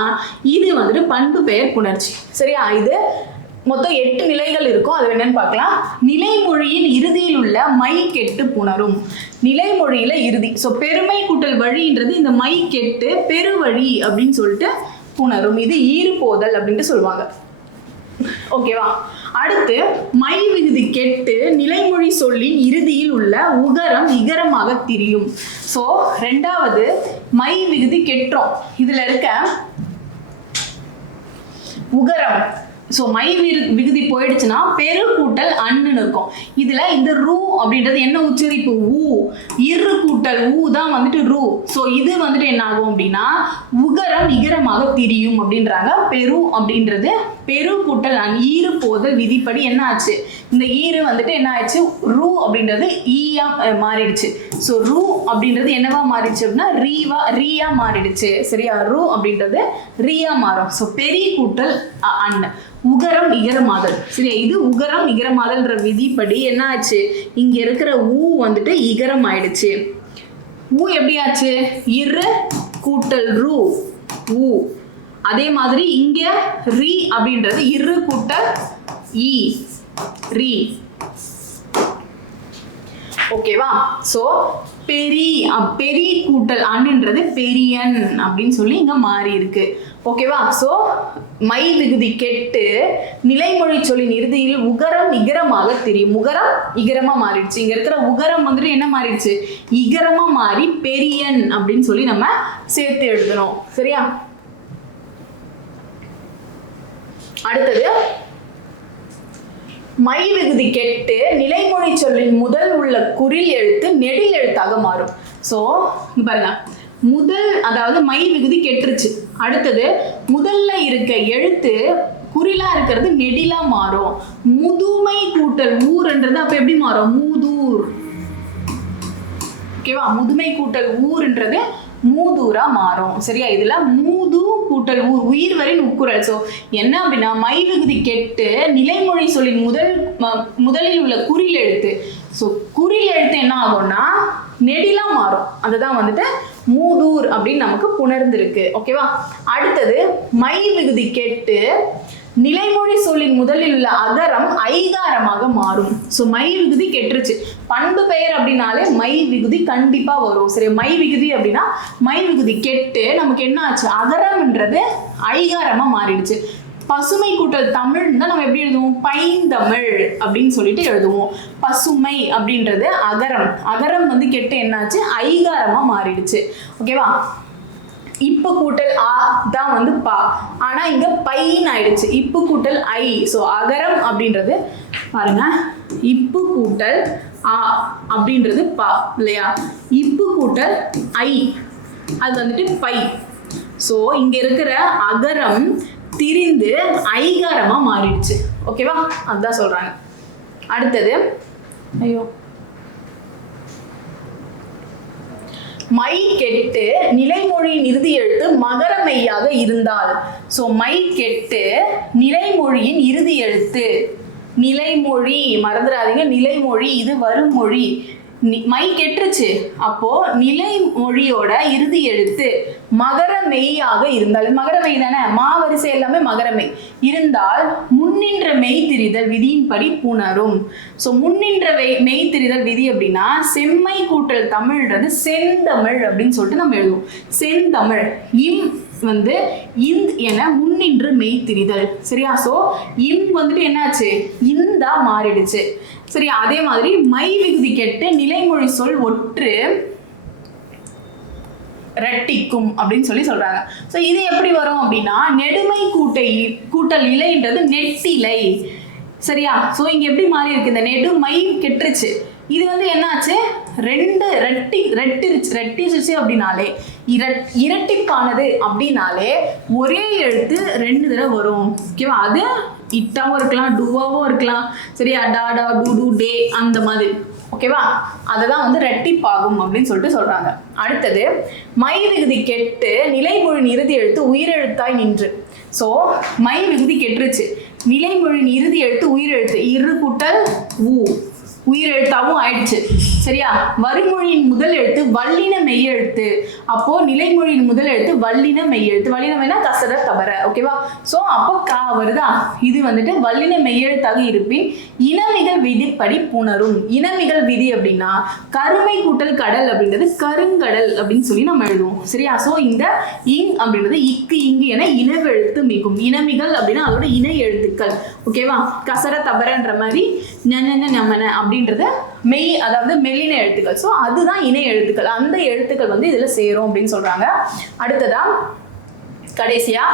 இது வந்துட்டு பண்பு பெயர் புணர்ச்சி. சரியா? இது மொத்தம் 8 நிலைகள் இருக்கும். அது என்னன்னு பார்க்கலாம். நிலைமொழியின் இறுதியில் உள்ள மை கெட்டு புணரும். நிலைமொழியில இறுதி, ஸோ பெருமை கூட்டல் வழின்றது இந்த மை கெட்டு பெருவழி அப்படின்னு சொல்லிட்டு புணரும். இது ஈறுபோதல் அப்படின்ட்டு சொல்லுவாங்க. ஓகேவா? அடுத்து மை விகுதி கெட்டு நிலைமொழி சொல்லின் இறுதியில் உள்ள உகரம் இகரமாக திரியும். ஸோ 2வது மை விகுதி கெட்டுறோம். இதுல இருக்க உகரம், ஸோ மை விகுதி போயிடுச்சுன்னா பெரு கூட்டல் அண்ணுன்னு இருக்கும். இதுல இந்த ரூ அப்படின்றது என்ன உச்சரிப்பு, ஊ. இரு கூட்டல் ஊ தான் வந்துட்டு ரூ. ஸோ இது வந்துட்டு என்ன ஆகும் அப்படின்னா உகரம் இகரமாக திரியும் அப்படின்றாங்க. பெரு அப்படின்றது பெரு கூட்டல் ஈறு போதல் விதிப்படி என்ன ஆச்சு, இந்த ஈறு வந்துட்டு என்ன ஆயிடுச்சு, ரூ அப்படின்றது ஈயா மாறிடுச்சு. ஸோ ரூ அப்படின்றது என்னவா மாறிடுச்சு அப்படின்னா ரீயா மாறிடுச்சு. சரியா? ரூ அப்படின்றது ரீயா மாறும். ஸோ பெரிய கூட்டல் அண், உகரம் இகரமாதல். சரியா? இது உகரம் இகரமாதல்ன்ற விதிப்படி என்ன ஆச்சு, இங்க இருக்கிற ஊ வந்துட்டு இகரம் ஆயிடுச்சு. ஊ எப்படி ஆச்சு, இரு கூட்டல் ரூ ஊ. அதே மாதிரி இங்க ரீ அப்படின்றது இரு கூட்டல் ஈ ரீ. ஓகேவா? சோ பெரி கூட்டல் அன்ன்றது பெரியன் அப்படின்னு சொல்லி இங்க மாறி இருக்கு. ஓகேவா? சோ மை விகுதி கெட்டு நிலைமொழி சொல்லின் இறுதியில் உகரம் இகரமாக தெரியும். உகரம் இகரமா மாறிடுச்சு. இங்க இருக்கிற உகரம் வந்துட்டு என்ன மாறிடுச்சு, இகரமா மாறி பெரியன் அப்படின்னு சொல்லி நம்ம சேர்த்து எழுதணும். சரியா? அடுத்தது மை விகுதி கெட்டு நிலைமொழி சொல்லின் முதல் உள்ள குறில் எழுத்து நெடில் எழுத்தாக மாறும். சோ பாருங்க, முதல் அதாவது மை விகுதி கெட்டுருச்சு. அடுத்தது முதல்ல இருக்க எழுத்து குறிலா இருக்கிறது நெடிலா மாறும். முதுமை கூட்டல் ஊர்ன்றது அப்ப எப்படி மாறும், மூதூர். ஓகேவா? முதுமை கூட்டல் ஊர்ன்றது மூதூரா மாறும். சரியா? இதுல மூது கூட்டல் ஊர் உயிர்வரின் உக்குரல். சோ என்ன அப்படின்னா மை விகுதி கெட்டு நிலைமொழி சொல்லின் முதலில் உள்ள குறில் எழுத்து, சோ குறில் எழுத்து என்ன ஆகும்னா நெடிலா மாறும். அதுதான் வந்துட்டு மூதூர் அப்படின்னு நமக்கு புணர்ந்திருக்கு. ஓகேவா? அடுத்தது மை விகுதி கெட்டு நிலைமொழி சொல்லின் முதலில் உள்ள அகரம் ஐகாரமாக மாறும். சோ மை விகுதி கெட்டுருச்சு. பண்பு பெயர் அப்படின்னாலே மை விகுதி கண்டிப்பா வரும். சரி, மை விகுதி அப்படின்னா மை விகுதி கெட்டு நமக்கு என்ன ஆச்சு, அகரம்ன்றது ஐகாரமா மாறிடுச்சு. பசுமை கூட்டல் தமிழ் தான் நம்ம எப்படி எழுதுவோம், பைந்தமிழ் அப்படின்னு சொல்லிட்டு எழுதுவோம். பசுமை அப்படின்றது அகரம், அகரம் வந்து கெட்டு என்னாச்சு, ஐகாரமா மாறிடுச்சு. ஓகேவா? இப்பு கூட்டல் ஆ தான் வந்து பா, ஆனா இங்க பைன்னு ஆயிடுச்சு. இப்பு கூட்டல் ஐ. சோ அகரம் அப்படின்றது பாருங்க, இப்பு கூட்டல் ஆ அப்படின்றது பா இல்லையா, இப்பு கூட்டல் ஐ அது வந்துட்டு பை. சோ இங்க இருக்கிற அகரம் திரிந்து ஐகாரமா மாறிடுச்சு. ஓகேவா? அதுதான் சொல்றாங்க. அடுத்தது மை கெட்டு நிலைமொழியின் இறுதி எழுத்து மகர மெய்யாக இருந்தால். ஸோ மை கெட்டு நிலைமொழியின் இறுதி எழுத்து, நிலைமொழி மறந்துடாதீங்க, நிலைமொழி இது வரும் மொழி. மை கெட்டுருச்சு, அப்போ நிலைமொழியோட இறுதி எழுத்து மகர மெய்யாக இருந்தால், மகர மெய் தானே, மா வரிசை எல்லாமே மகர மெய் இருந்தால் முன்னின்ற மெய் திரிதல் விதியின்படி புணரும். ஸோ முன்னின்ற மெய் திரிதல் விதி அப்படின்னா செம்மை கூட்டல் தமிழ்ன்றது செந்தமிழ் அப்படின்னு சொல்லிட்டு நம்ம எழுதுவோம். செந்தமிழ் இம் வந்து இந்த் என முன்னின்று மெய் திரிதல். சரியா? ஸோ இம் வந்துட்டு என்னாச்சு, இந்தா மாறிடுச்சு. சரியா? அதே மாதிரி மை விகுதி கெட்டு நிலைமொழி சொல் ஒற்று ரெட்டிக்கும் அப்படின்னு சொல்றாங்க. ஸோ இது எப்படி வரும் அப்படின்னா நெடுமை கூட்டல் இலைன்றது நெட்டிலை. சரியா? ஸோ இங்க எப்படி மாறி இருக்கு, இந்த நெடுமை கெட்டுருச்சு, இது வந்து என்னாச்சு, ரெண்டு ரெட்டிருச்சு அப்படின்னாலே இரட்டிப்பானது அப்படின்னாலே ஒரே எழுத்து ரெண்டு தடவை வரும். ஓகேவா? அது இட்டாவும் இருக்கலாம், டூவாவும் இருக்கலாம். சரியா? டாடா டூ டூ டே அந்த மாதிரி. ஓகேவா? அதுதான் வந்து ரெட்டிப்பாகும் அப்படின்னு சொல்றாங்க. அடுத்தது மை விகுதி கெட்டு நிலைமொழியின் இறுதி எழுத்து உயிரெழுத்தாய் நின்று. ஸோ மை விகுதி கெட்டுருச்சு, நிலைமொழியின் இறுதி எழுத்து உயிரெழுத்து இரு கூட்டல் ஊ உயிரெழுத்தாவும் ஆயிடுச்சு. சரியா? வரிமொழியின் முதல் எழுத்து வல்லின மெய்யெழுத்து, அப்போ நிலைமொழியின் முதல் எழுத்து வல்லின மெய்யெழுத்து, வல்லின மெய்னா கசர தபர. ஓகேவா? ஸோ அப்போ கா வருதா, இது வந்துட்டு வல்லின மெய்யெழுத்தாக இருப்பின் இனமிகள் விதிப்படி புணரும். இனமிகள் விதி அப்படின்னா கருமை கூட்டல் கடல் அப்படின்றது கருங்கடல் அப்படின்னு சொல்லி நம்ம எழுதுவோம். சரியா? ஸோ இந்த இங் அப்படின்றது இக்கு இங்கு என இனவெழுத்து மிகும். இனமிகள் அப்படின்னா அதோட இணை எழுத்துக்கள். ஓகேவா? கசர தபரன்ற மாதிரி நமன அப்படின்றது மெய், அதாவது மெல்லின எழுத்துக்கள். ஸோ அதுதான் இணை எழுத்துக்கள். அந்த எழுத்துக்கள் வந்து இதுல சேரும் அப்படின்னு சொல்றாங்க. அடுத்ததா கடைசியா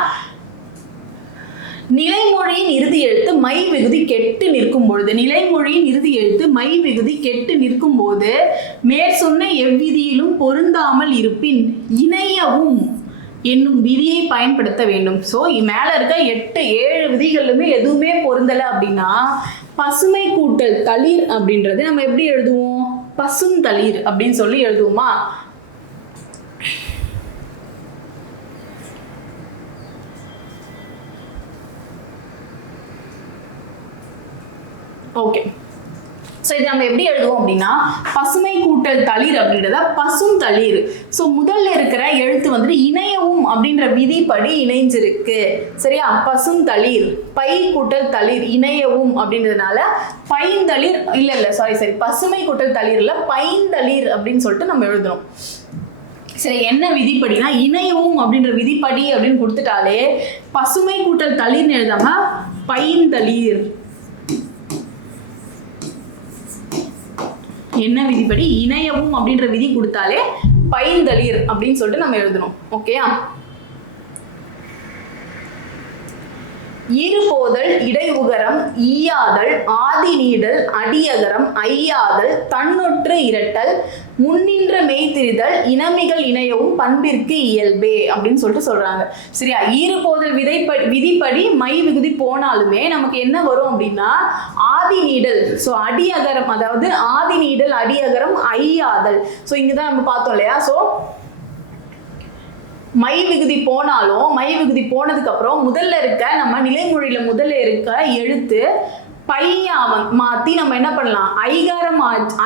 நிலைமொழியின் இறுதி எழுத்து மை விகுதி கெட்டு நிற்கும் பொழுது, நிலைமொழியின் இறுதி எழுத்து மை விகுதி கெட்டு நிற்கும் போது மேற்சொன்ன எவ்விதியிலும் பொருந்தாமல் இருப்பின் இணையவும் என்னும் விதியை பயன்படுத்த வேண்டும். ஸோ மேல இருக்க 8-7 விதிகளுமே எதுவுமே பொருந்தலை அப்படின்னா பசுமை கூட்டல் தளிர் அப்படின்றது நம்ம எப்படி எழுதுவோம், பசும் தளிர் அப்படின்னு சொல்லி எழுதுவோமா? ஓகே. ஸோ இது நம்ம எப்படி எழுதுவோம் அப்படின்னா பசுமை கூட்டல் தளிர் அப்படின்றத பசும் தளிர். ஸோ முதல்ல இருக்கிற எழுத்து வந்துட்டு இணையவும் அப்படின்ற விதிப்படி இணைஞ்சிருக்கு. சரியா? பசும் தளிர், பை கூட்டல் தளிர் இணையவும் அப்படின்றதுனால பைந்தளிர் இல்ல சாரி பசுமை கூட்டல் தளிர்ல பைந்தளிர் அப்படின்னு சொல்லிட்டு நம்ம எழுதணும். சரி, என்ன விதிப்படினா இணையவும் அப்படின்ற விதிப்படி அப்படின்னு கொடுத்துட்டாலே பசுமை கூட்டல் தளிர்னு எழுதாம பைந்தளிர். என்ன விதிப்படி இணையவும் அப்படின்ற விதி கொடுத்தாலே பைந்தளிர் அப்படின்னு சொல்லிட்டு நம்ம எழுதணும். ஓகேயா? இருபோதல் இடையுகரம் ஈயாதல் ஆதி நீடல் அடியகரம் ஐயாதல் தன்னொற்று இரட்டல் முன்னின்ற மெய்திரிதல் இனமிகள் இணையவும் பண்பிற்கு இயல்பே அப்படின்னு சொல்லிட்டு சொல்றாங்க. சரியா? ஈறுபோதல் விதிப்படி மை விகுதி போனாலுமே நமக்கு என்ன வரும் அப்படின்னா ஆதி நீடல். ஸோ அடியகரம், அதாவது ஆதி நீடல் அடியகரம் ஐயாதல். ஸோ இங்கதான் நம்ம பார்த்தோம் இல்லையா? ஸோ மை விகுதி போனாலும் மை விகுதி போனதுக்கு அப்புறம் முதல்ல இருக்க நம்ம நிலைமொழியில முதல்ல இருக்க எழுத்து பையா மாத்தி நம்ம என்ன பண்ணலாம்,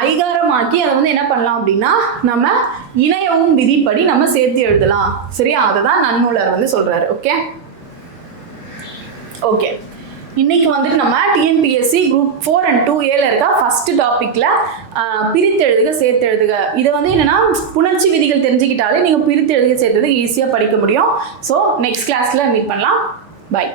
ஐகாரமாக்கி அதை வந்து என்ன பண்ணலாம் அப்படின்னா நம்ம இணையவும் விதிப்படி நம்ம சேர்த்து எழுதலாம். சரியா? அதை தான் நன்னூலர் வந்து சொல்றாரு. ஓகே ஓகே இன்னைக்கு வந்துட்டு நம்ம டிஎன்பிஎஸ்சி குரூப் 4 and 2A இருக்க ஃபர்ஸ்ட் டாபிக்ல பிரித்து எழுதுக சேர்த்து எழுதுக. இதை வந்து என்னன்னா புணர்ச்சி விதிகள் தெரிஞ்சுக்கிட்டாலே நீங்க பிரித்து எழுதுக சேர்த்தது ஈஸியா படிக்க முடியும். ஸோ நெக்ஸ்ட் கிளாஸ்ல மீட் பண்ணலாம். பை.